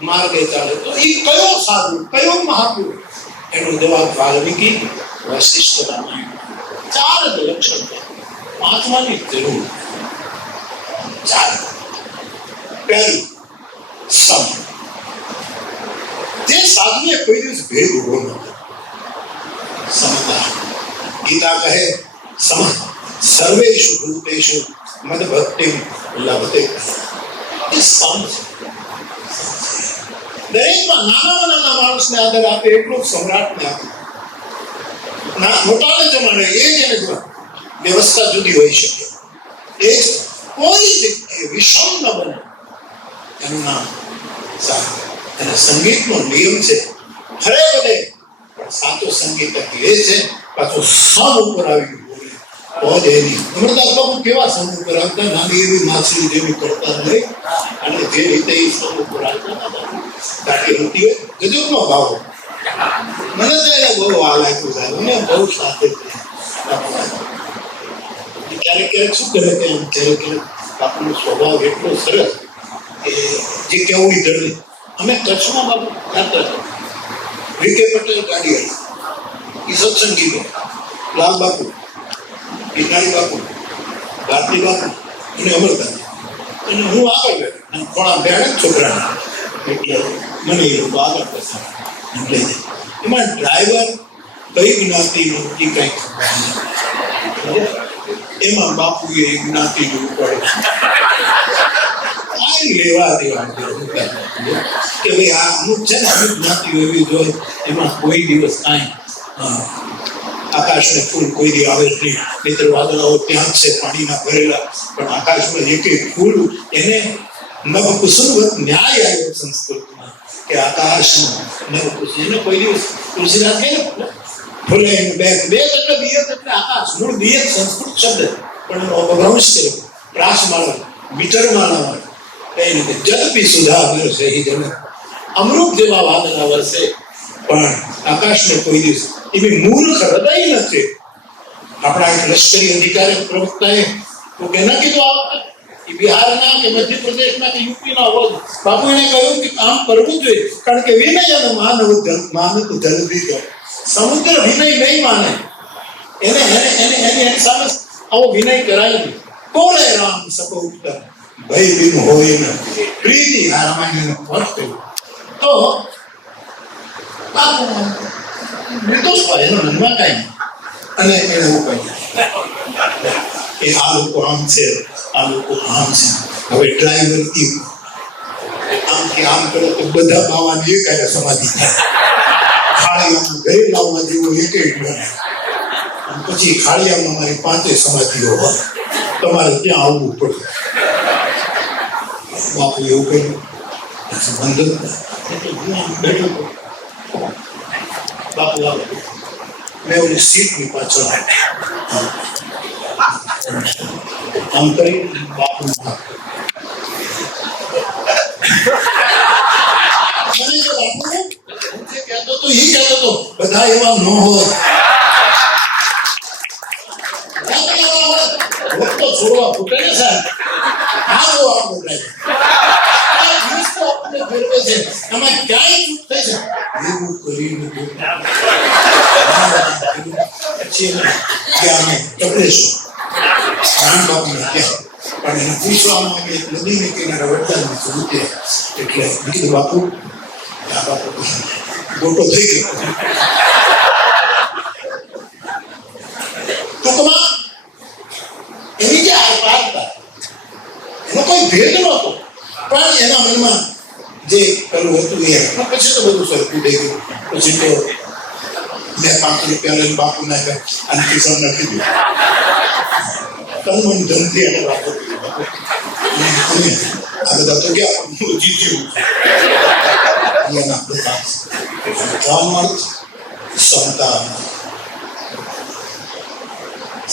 માર્ગે ચાલે તો એ કયો સાધુ, કયો મહાપુરુષ? એનો જવાબ વાલ્મીકી વશિષ્ઠ રામાયણ. 4 જ લક્ષણ છે, 5માની જરૂર. 4. પહેલું સમ. જે સાધુએ કોઈ દિવસ ભેદ ઉભો ન કર્યો. સમતા. ગીતા કહે સમ સર્વેષુ ભૂતેષુ મદ ભક્તિ લભતે. એ સમ છે. દરેકમાં નાનામાં નાના માણસને આદર આપે એટલું સમ્રાટને આપે. મોટાને જમાને એ જ એને વ્યવસ્થા જુદી હોઈ શકે. એ કોઈ જગ્યાએ વિષમ ન બને એનું નામ સાધુ. અને સંગીતનો નિયમ છે હરે બધે, પણ સાચો સંગીત એ છે પાછો સમ ઉપર આવી બોલે તો જ એની. અમરદાસ બાપુ કેવા સમ ઉપર આવતા? નાની એવી માછલી જેવી કરતા નહીં, અને જે રીતે એ સમ ઉપર આવતા દાટી હોતી હોય ગજબનો ભાવ. મને તો એને બહુ આ લાગ્યું સાહેબ, મને બહુ સાથે ક્યારેક ક્યારેક શું કરે કે ક્યારેક ક્યારેક આપણો સ્વભાવ એટલો સરસ કે જે કેવું ધરણી. અમે કચ્છમાં બાપુ ગાતા હતા, વીકે પટેલ ગાડી હતી, એ સત્સંગી લાલ બાપુ, ગીતાણી બાપુ, ભારતી બાપુ અને અમરતા, અને હું આગળ બેઠો ઘણા બેઠા છોકરા, એટલે મને એ લોકો આગળ બેસા. એટલે એમાં ડ્રાઈવર કઈ જ્ઞાતિનો એ કઈ એમાં બાપુએ જ્ઞાતિનું પડે લેવા દેવા કે ભાઈ આ અમુક છે ને, અમુક જ્ઞાતિઓ એવી જોઈએ એમાં કોઈ દિવસ કાંઈ આકાશને ફૂલ કોઈ દી આવે જ નહીં. નહીતર વાદળાઓ ત્યાં જ છે પાણીના ભરેલા, પણ આકાશમાં એક ફૂલ એને નવકુસુમવત ન્યાય આવ્યો સંસ્કૃતમાં કે આકાશનું નવકુસુમ. એને કોઈ દિવસ તુલસીદાસ કહે ને ફૂલે બે એટલે દિયત એટલે આકાશ. મૂળ દિયત સંસ્કૃત શબ્દ, પણ એનો અપભ્રંશ કર્યો પ્રાસમાળા મીટરમાળા. કઈ રીતે જગપી સુધા વરસે હિ જન, અમૃત જેવા વાદળા વરસે, પણ આકાશને કોઈ દિવસ એવી મૂર્ખ હૃદય નથી. આપણા એક લશ્કરી અધિકારી પ્રવક્તાએ તો કે ના કીધું એ બિહારના કે મધ્યપ્રદેશના કે યુપીના હોય, બાપુ એને કહ્યું કે કામ કરવું જોઈએ, કારણ કે વિનય અને માનવ માનવ ધન દીધો. સમુદ્ર વિનય નહીં માને, એને એને એને એની સામે આવો વિનય કરાય નહીં. બોલે રામ સકો ઉત્તર ભય બિન હોય ન પ્રીતિ. આ રામાયણનો અર્થ થયો તો નિર્દોષ હોય એનો નંબર કાંઈ. અને એને એવું કહ્યું કે આ લોકો આમ છે, આ લોકો આમ છે. હવે ડ્રાઈવર આમથી આમ કરો તો બધા બાવાની એક આયા સમાધિ થાય. ખાળિયામાં ઘરે લાવવા જેવું એક બને, પછી ખાળિયામાં મારી 5 સમાધિઓ હોય, તમારે ત્યાં આવવું પડે. બાપુ એવું કહ્યું બંધ બેઠો બાપુ આવે. મેં ઓલી સીટની પાછળ આમ કરી બાપુ બધા એવા ન હોય, વખતો છોડવા ફૂટે ને સાહેબ. આ જો આપણો ડ્રાઈવર ફેરવે છે, એમાં ક્યાંય ચૂક થઈ છે એવું કરીને પછી અમે ટપરેશું રામ બાપુને ત્યાં. પણ એને પૂછવામાં આવે નદીને કિનારે વડદાની ઉતરે, એટલે કીધું બાપુ આ બાપુ ગોટો થઈ ગયો. ટૂંકમાં એની જે આરપારતા એનો કોઈ ભેદ નહોતો, પણ એના મનમાં જે પેલું હતું એ પછી તો બધું સરખું થઈ ગયું. પછી તો 2-5 રૂપિયા લઈને બાપુ નાખ્યા અને કિસાન નાખી દીધું. તનમન ધનથી એને વાપર આ બધા તો ગયા જીત્યું.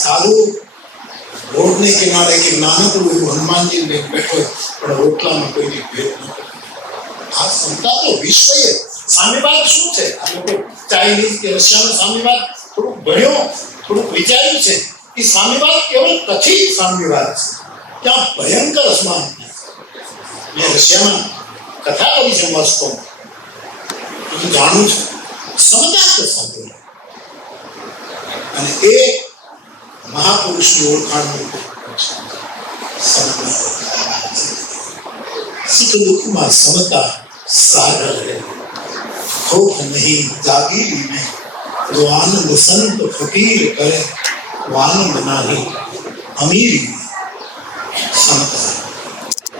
સારું રોડને કિનારે કે નાનકડું એવું હનુમાનજી બેઠો, પણ રોટલામાં કોઈ ભેદ નથી. આ ક્ષમતા તો વિશ્વએ. સામ્યવાદ શું છે? આ લોકો ચાઇનીઝ કે રશિયાનો સામ્યવાદ થોડુંક ભણ્યો, થોડુંક વિચાર્યું છે. એ સામ્યવાદ કેવળ કથિત સામ્યવાદ છે, ત્યાં ભયંકર અસમાનતા. મેં રશિયામાં કથા કરી છે મોસ્કોમાં, હું જાણું છું સમતા સાધુ અને એ મહાપુરુષની ઓળખાણનું સુખ દુઃખમાં સમતા સાગર ખોફ નહીં જાગીરી નહીં તો આનંદ સંત ફકીર કરે આનંદ નહીં અમીરી સમતા.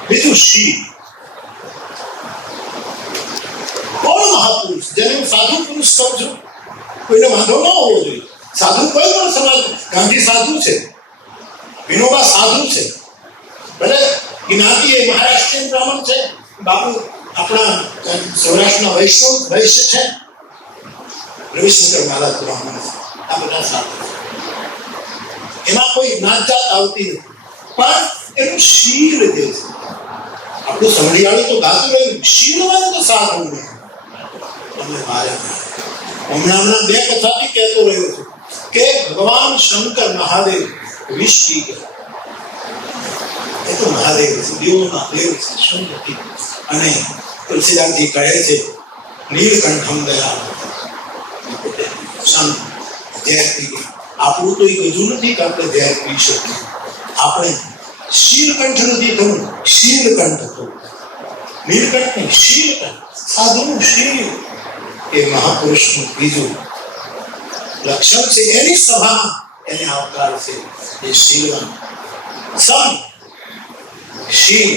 બીજું શીલ. કોણ મહાપુરુષ જેને હું સાધુ પુરુષ કહું છું? કોઈને વાંધો ન હોવો જોઈએ. સાધુ કોઈ પણ સમાજ, ગાંધી સાધુ છે, વિનોબા સાધુ છે, ભલે જ્ઞાતિ એ મહારાષ્ટ્રીયન બ્રાહ્મણ છે, બાપુ આપણા સૌરાષ્ટ્રના વૈશ્ય છે, રવિશંકર મહારાજ બ્રાહ્મણ છે. આ બધા સાધુ, એમાં કોઈ જ્ઞાત જાત આવતી નથી, પણ એનું શીલ જે છે, આપણું સમડિયાળું તો ગાતું રહ્યું, શીલવાનું તો સાધુ નહીં. તમે મારે હમણાં બે કથાથી કહેતો રહ્યો છું કે ભગવાન શંકર મહાદેવ વિષ પી ગયા. એ તો મહાદેવ દેવોના દેવ છે, શું નથી. અને તુલસીદાસજી કહે છે નીલકંઠમ દયા શાંત ઝેર પી ગયા. આપણું તો એ બધું નથી કે આપણે ઝેર પી શકીએ. આપણે શીલકંઠ નથી થવું, શીલકંઠ થવું. નીલકંઠ નહીં, શીલકંઠ. સાધુનું શીલ એ મહાપુરુષનું બીજું લક્ષણ છે. એની સભામાં એને આવકાર છે એ શીલવાન. સમ શીલ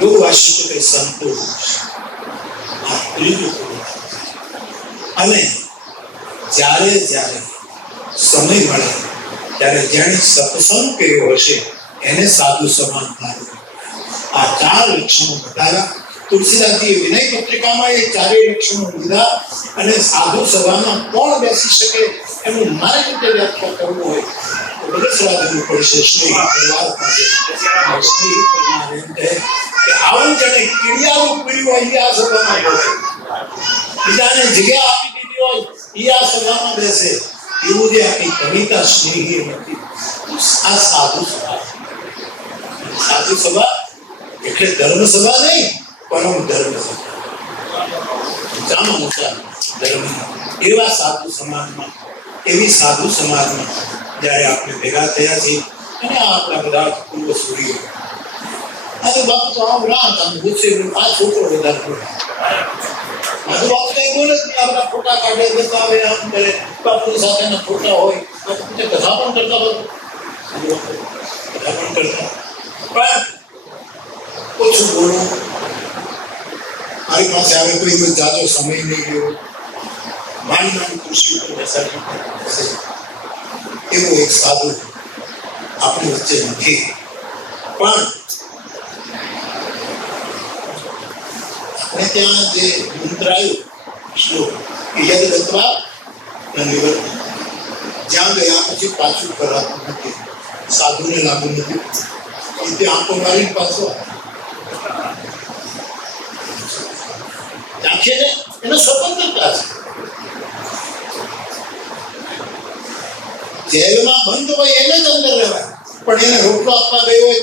યોગ વાસ્ય કે સંતોષ આ ત્રીજું. અને જ્યારે જ્યારે સમય મળે ત્યારે જેણે સત્સંગ કર્યો હશે એને સાધુ સમાન થાય. આ ચાર લક્ષણો બતાવ્યા તુલસીદાસજીએ વિનય પત્રિકામાં. એ ચારેય લક્ષણો લીધા અને સાધુ સભામાં કોણ બેસી શકે એનું મારી રીતે વ્યાખ્યા કરવું હોય તો બગસરા જવું પડશે. સ્નેહી પરિવાર પાસે સ્નેહી પરિવાર એમ કહે કે આવું જેને કીડિયાનું પીડ્યું હોય એ આ સભામાં બેસે, બીજાને જગ્યા આપી દીધી હોય એ આ સભામાં બેસે. એવું જે આપણી કવિતા સ્નેહી નથી. આ સાધુ સભા. સાધુ સભા એટલે ધર્મ સભા નહીં, પરમ ધર્મ સભા. ધર્મ એવા સાધુ સમાજમાં, એવી સાધુ સમાજમાં જ્યારે આપણે ભેગા થયા છીએ અને આપણા બધા પૂર્વ સૂર્યો આજે બાપુ તો આમ રાત આમ ગુસ્સે આ છોકરો વધારે બોલે. બાપુ કઈ બોલે જ નહીં. આપણા ફોટા કાઢે, બતાવે, આમ કરે. બાપુની સાથેના ફોટા હોય, કથા પણ કરતા હોય, કથા પણ કરતા પણ ઓછું બોલવું. મારી પાસે આવે કોઈ જાજો સમય નહીં ગયો, માની કૃષિ ઉપર બેસાડી એવો એક સાધુ આપણી વચ્ચે નથી. પણ આપણે ત્યાં જે મંત્ર આવ્યું શ્લોક કે યદ ગત્વા ન નિવર્તતે, જ્યાં ગયા પછી પાછું કરાતું નથી, સાધુને લાગુ નથી. એ તે આંખો મારીને પાછો રાખીને એનો સ્વતંત્રતા છે. જેલમાં બંધ હોય એને જ અંદર રહેવાય, પણ એને રોટલો આપવા ગયો હોય,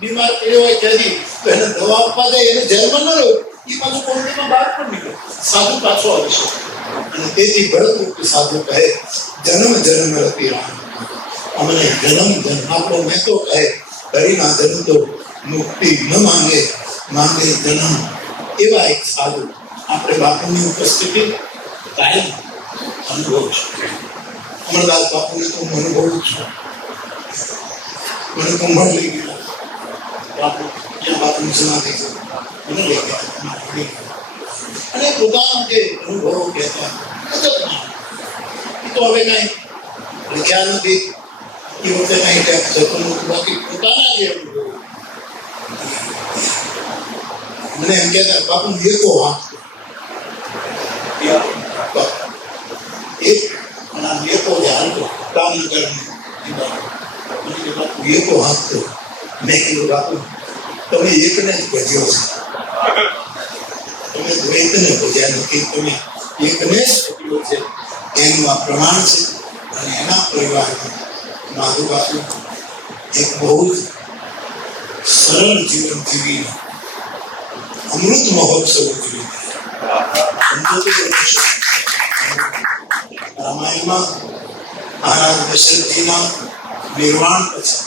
બીમાર પડ્યો હોય ત્યાંથી તો એને દવા આપવા જાય, એને જેલમાં ન રહ્યો, એ પાછું કોર્ટમાં બહાર પણ નીકળે, સાધુ પાછો આવી શકે. અને તેથી ભરતમુક્ત સાધુ કહે જન્મ જન્મ રતી રામ, અમને જન્મ જન્મ આપણો મેં તો કહે હરિના જન્મ તો મુક્તિ ન માંગે, માંગે જન્મ. એવા એક સાધુ આપણે બાપુની ઉપસ્થિતિ કાયમ અનુભવ છે. અમરદાસ બાપુને તો હું અનુભવું છું. મને કુંભળ લઈ ગયેલા બાપુ, જ્યાં બાપુની સમાધિ છે, મને લઈ ગયા અને પોતાના જે અનુભવો કહેતા એ તો હવે કાંઈ લખ્યા નથી, એ વખતે કાંઈ ટેપ થતું નથી. બાકી પોતાના જે અનુભવો મને એમ કહેતા બાપુ એકો હાથ એક એકો જે હાલતો કામ બાપુ એકો હાથ તો મેં કીધું બાપુ તમે એકને જ ભજ્યો છે, તમે દ્વૈતને ભજ્યા નથી, તમે એકને જ પકડ્યો છે. એનું આ પ્રમાણ છે. અને એના પરિવારમાં માધુ બાપુ એક બહુ જ સરળ જીવન જીવી અમૃત મહોત્સવ ઉજવી રામાયણમાં મહારાજ દશરથજીના નિર્વાણ પછી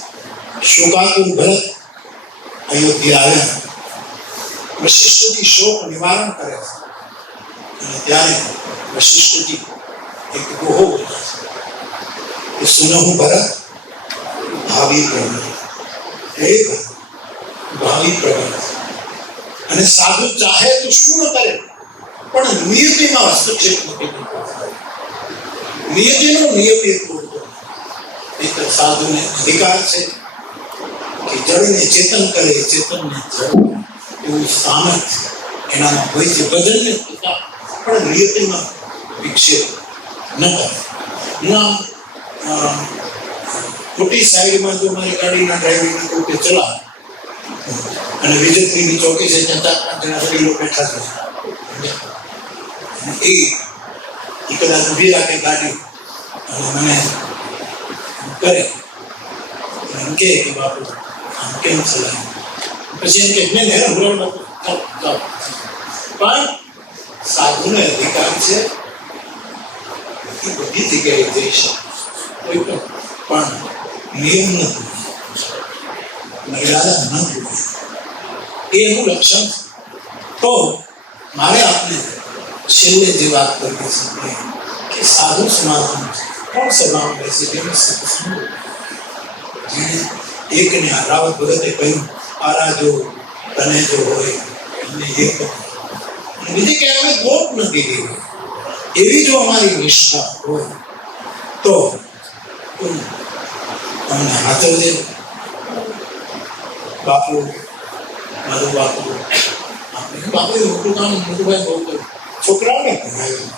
શોકાતુર ભરત અયોધ્યા આવ્યા. વશિષ્ઠજી શોક નિવારણ કરે છે અને ત્યારે વશિષ્ઠજી એક દોહો બોલે છે કે સુનહુ ભરત ભાવિ પ્રવૃત્તિ, હે ભરત ભાવિ પ્રવૃત્તિ. અને સાધુ ચાહે તો શું ન કરે પણ નિયતિમાં હસ્તક્ષેપ નથી કરતો. નિયતિનો નિયમ એ તોડતો. એક સાધુને અધિકાર છે કે જળને ચેતન કરે, ચેતનને જળ એવું સામર્થ્ય એનામાં હોય છે. ભજનને પણ નિયતિમાં વિક્ષેપ ન કરે. હું ખોટી સાઈડમાં જો મારી ગાડીના ડ્રાઈવિંગના કોઈ ચલાવે અને વિજયશ્રીની ચોકી છે ત્યાં 4-5 જણા વડીલો બેઠા છે, એ કદાચ ઊભી રાખે ગાડી અને મને કરે એમ કે બાપુ આમ કેમ ચલાવે, પછી એમ કે નહીં પણ સાધુને અધિકાર છે એ બધી જગ્યાએ જઈ શકે, કોઈ પણ નિયમ નથી, મર્યાદા ન ભૂલવી એ એનું લક્ષણ. તો મારે આપને છેલ્લે જે વાત કરવી છે કે સાધુ સમાધાન કોણ સભામાં બેસે જેને એકને રાવત ભગતે કહ્યું આરા જો તને જો હોય એમને એક, બીજી કે અમે ગોપ નથી દેવી, એવી જો અમારી નિષ્ઠા હોય તો અમને હાથવજે. બાપુ મારું બાપુ બાપુ મોટું કામ મોટુંભાઈ બહુ કર્યું, છોકરાઓને ભણાવ્યું.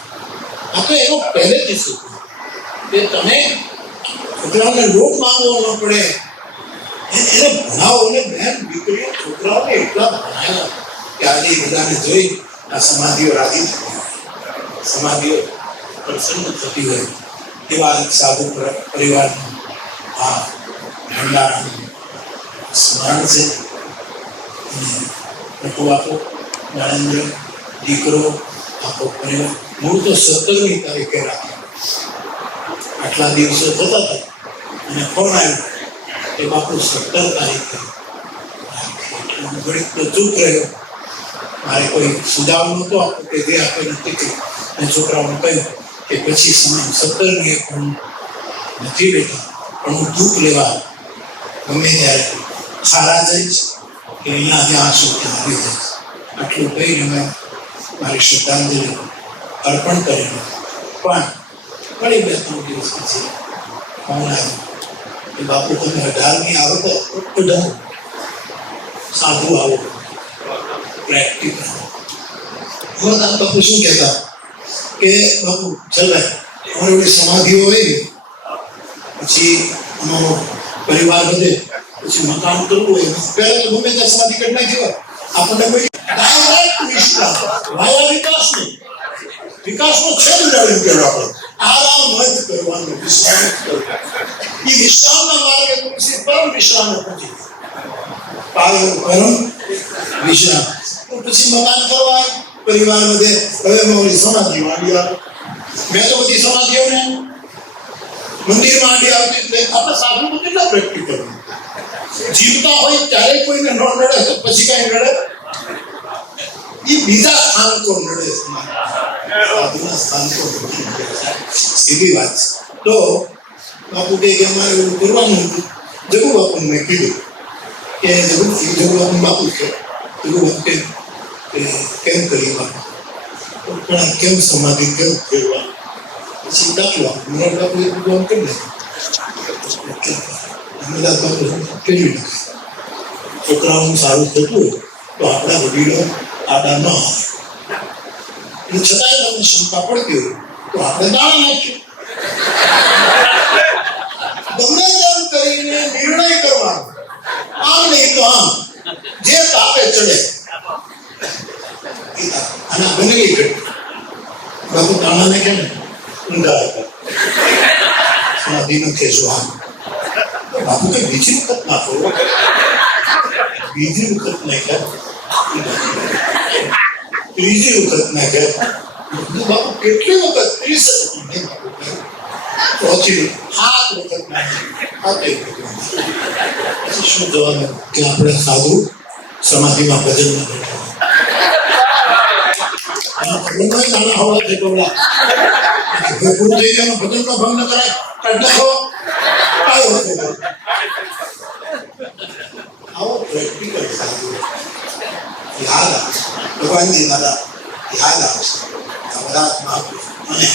આ તો એનો પહેલેથી શીખ્યું કે તમે છોકરાઓને લોટ માંગવો ન પડે, એને ભણાવો. અને બહેન દીકરીઓ છોકરાઓને એટલા ભણાવ્યા કે આજે બધાને જોઈ આ સમાધિઓ રાજી થતી, સમાધિઓ પ્રસન્ન થતી હોય એવા સાધુ પરિવારનું આ ભંડારાનું સ્મરણ છે. મોટો બાપો નરેન્દ્ર દીકરો આખો પરિવાર મૂળ તો 17મી તારીખે રાખ્યો, આટલા દિવસો થતા હતા અને ફોન આવ્યો કે બાપુ 17 તારીખે રાખ્યો. ઘડીક તો ચૂપ રહ્યો, મારે કોઈ સુધાર નહોતો આપો કે જે આપે નથી કહ્યું. અને છોકરાઓને કહ્યું કે પછી સમય 17મીએ હું નથી બેઠા પણ હું દુઃખ લેવા ગમે ત્યારે ખારા જઈશ કે અહીંયા જ્યાં સુધી આવી જઈશ. આટલું કહીને મેં મારી શ્રદ્ધાંજલિ અર્પણ કરેલું. પણ ઘણી 2-3 દિવસ પછી ફોન આવ્યો કે બાપુ તમે 18મી આવો તો 18 સાધુ આવો પ્રેક્ટિકલ. બાપુ શું કહેતા કે બાપુ ચલાય અમારી સમાધિઓ હોય પછી અમારો પરિવાર વધે પછી મકાન કરવું હોય પહેલા તો ગમે ત્યાં સમાધિ કરી નાખી હોય. આપણને કોઈ ડાયરેક્ટ નિષ્ઠા વાયા વિકાસનો છેદ ઉડાડી ગયો. આપણે આરામ મત કરવાનો, વિશ્રામ કરવાનો. એ વિશ્રામના માર્ગે પછી પરમ વિશ્રામ પહોંચી પરમ વિશ્રામ. પછી મકાન કરવા પરિવાર વધે. હવે મારી સમાધિ માંડી આવે. મેં તો બધી સમાધિઓને મંદિરમાં આડી આવતી એટલે આપણે સાધુ કેટલા પ્રેક્ટિકલ જીવતા હોય ત્યારે કોઈને ન નડે તો પછી કઈ નડે એ બીજા સ્થાન તો નડે, સાધુના સ્થાન તો સીધી વાત છે. તો બાપુ કે અમારે એવું કરવાનું હતું. જગુ બાપુ મેં કીધું કે જગુ બાપુ બાપુ છે, જગુ બાપુ કેમ કરી બાપુ પણ કેમ સમાધિ કેમ ફેરવા પછી દાખલો મોરાર બાપુ એ બધું આમ કરી નાખ્યું. બાપુ ફેરવી નાખે. છોકરાઓનું સારું થતું હોય તો આપણા વડીલો આડા ન આવે, છતાંય તમને શંકા પડતી હોય તો આપણે દાણા નાખ્યું. ગમે તેમ કરીને નિર્ણય કરવાનો, આમ નહીં તો આમ, જે તાપે ચડે. આના બને ગઈ ઘટ બાપુ દાણાને કેમ ઊંધા હતા સમાધિ ખેંચો આમ. બાપુ કઈ બીજી વખત ના કરો, બીજી વખત નહીં કર ત્રીજી વખત ના કહે બાપુ કેટલી વખત 30 ચોથી 7 વખત ના શું જવાનું કે આપણે સાધુ સમાધિમાં ભજનમાં ભગવાનજી દાદા યાદ આવશે અને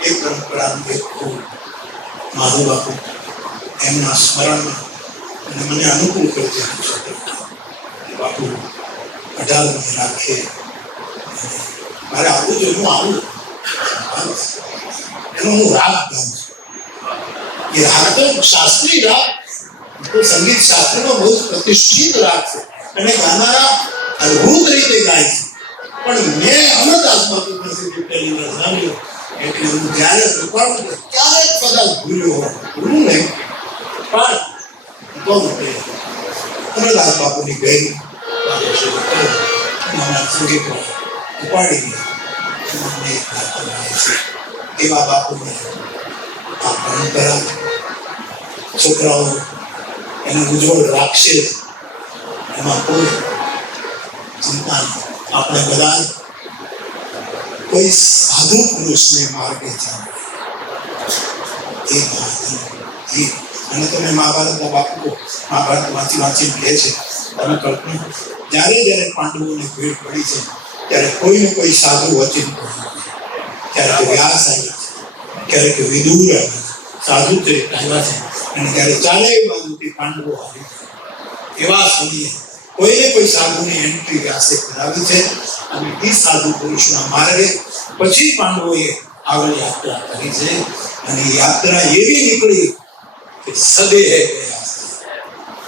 એ પરંપરાનું એક માધુ બાપુ એમના સ્મરણમાં અને મને અનુકૂળ કરી દીધું છે બાપુ 18 રાખે મારે આવું જોઈએ હું આવું એનો હું રાગ ગાઉં છું એ રાગ તો શાસ્ત્રીય રાગ તો સંગીત શાસ્ત્રમાં બહુ પ્રતિષ્ઠિત રાગ છે અને ગાનારા અદ્ભુત રીતે ગાય છે પણ મેં અમરદાસ બાપુ પાસેથી પહેલી વાર સાંભળ્યું એટલે હું જ્યારે રૂપાણું ક્યારેક કદાચ ભૂલ્યો હોય ભૂલું નહીં પણ તો અમરદાસ બાપુની ગઈ સંગીત ઉપાડીને એવા બાપુને આ પરંપરા છોકરાઓ એને ઉજ્જવળ રાખશે એમાં કોઈ ચિંતા નહીં. આપણે બધા કોઈ સાધુ પુરુષને માર્ગે ચાલે એ અને તમે મહાભારતના બાપુ મહાભારત વાંચીને કહે છે તમે કલ્પના જ્યારે જ્યારે પાંડવોને ભીડ પડી છે ત્યારે કોઈને કોઈ સાધુ વચિત ક્યારેક વ્યાસ આવ્યા છે ક્યારેક વિદુર આવ્યા સાધુ ચરિત્ર આવ્યા છે અને ત્યારે ચાલે બાજુથી પાંડવો આવી એવા સમયે કોઈને કોઈ સાધુની એન્ટ્રી વ્યાસે કરાવી છે અને એ સાધુ પુરુષના માર્ગે પછી પાંડવોએ આગળ યાત્રા કરી છે અને યાત્રા એવી નીકળી કે સદેહ ગયા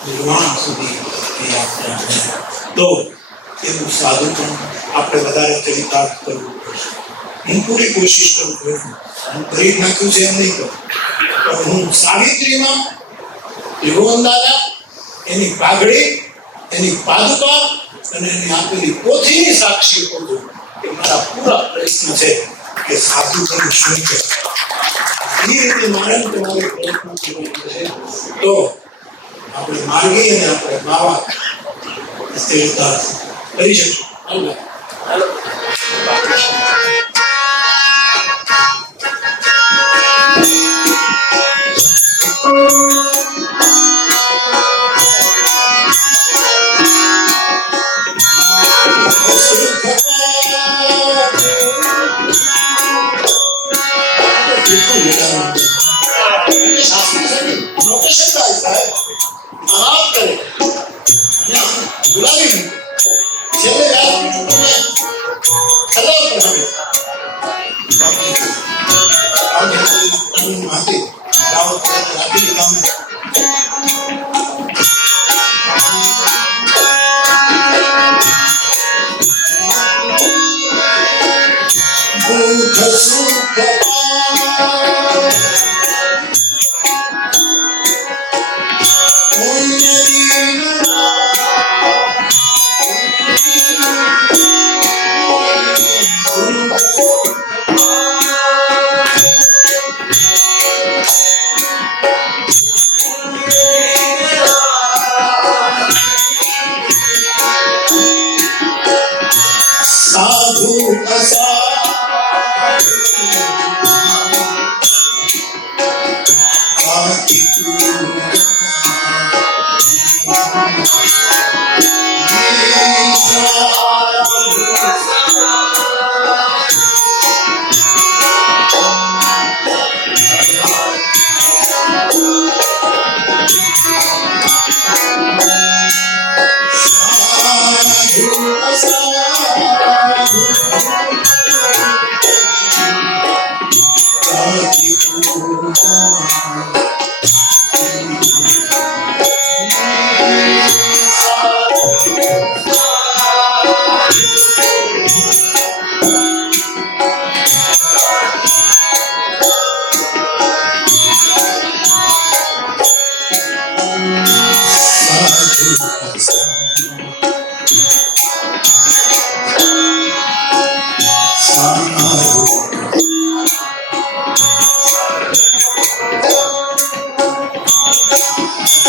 નિર્વાણ સુધી એ યાત્રા તો એવું સાધુ પણ આપણે વધારે ચરિતાર્થ કરવું પડશે. હું પૂરી કોશિશ કરું છું હું કરી નાખ્યું છે એમ નહીં કરું પણ હું સાવિત્રીમાં ત્રિભુવન દાદા એની પાઘડી એની પાદુકા અને એની આપેલી પોથીની સાક્ષી કરું છું કે મારા પૂરા પ્રયત્ન છે કે સાધુ પણ શું છે એ રીતે મારે તમારે પ્રયત્ન કરવો પડશે તો આપણે માર્ગી અને આપણે બાવા ચરિતાર્થ કરી શકીશું.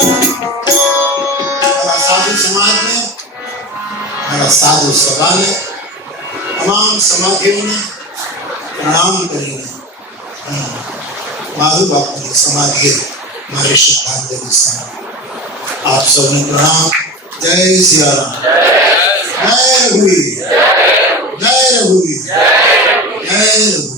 મારા સાધુ સમાજને, મારા સાધુ સભાને, તમામ સમાધિઓને પ્રણામ કરીને માધુ બાપુની સમાધિએ મારી શ્રદ્ધાંજલિ સમર્પણ. આપ સૌને પ્રણામ. જય સિયારામ. જય રઘુવીર, જય રઘુવીર, જય રઘુવીર.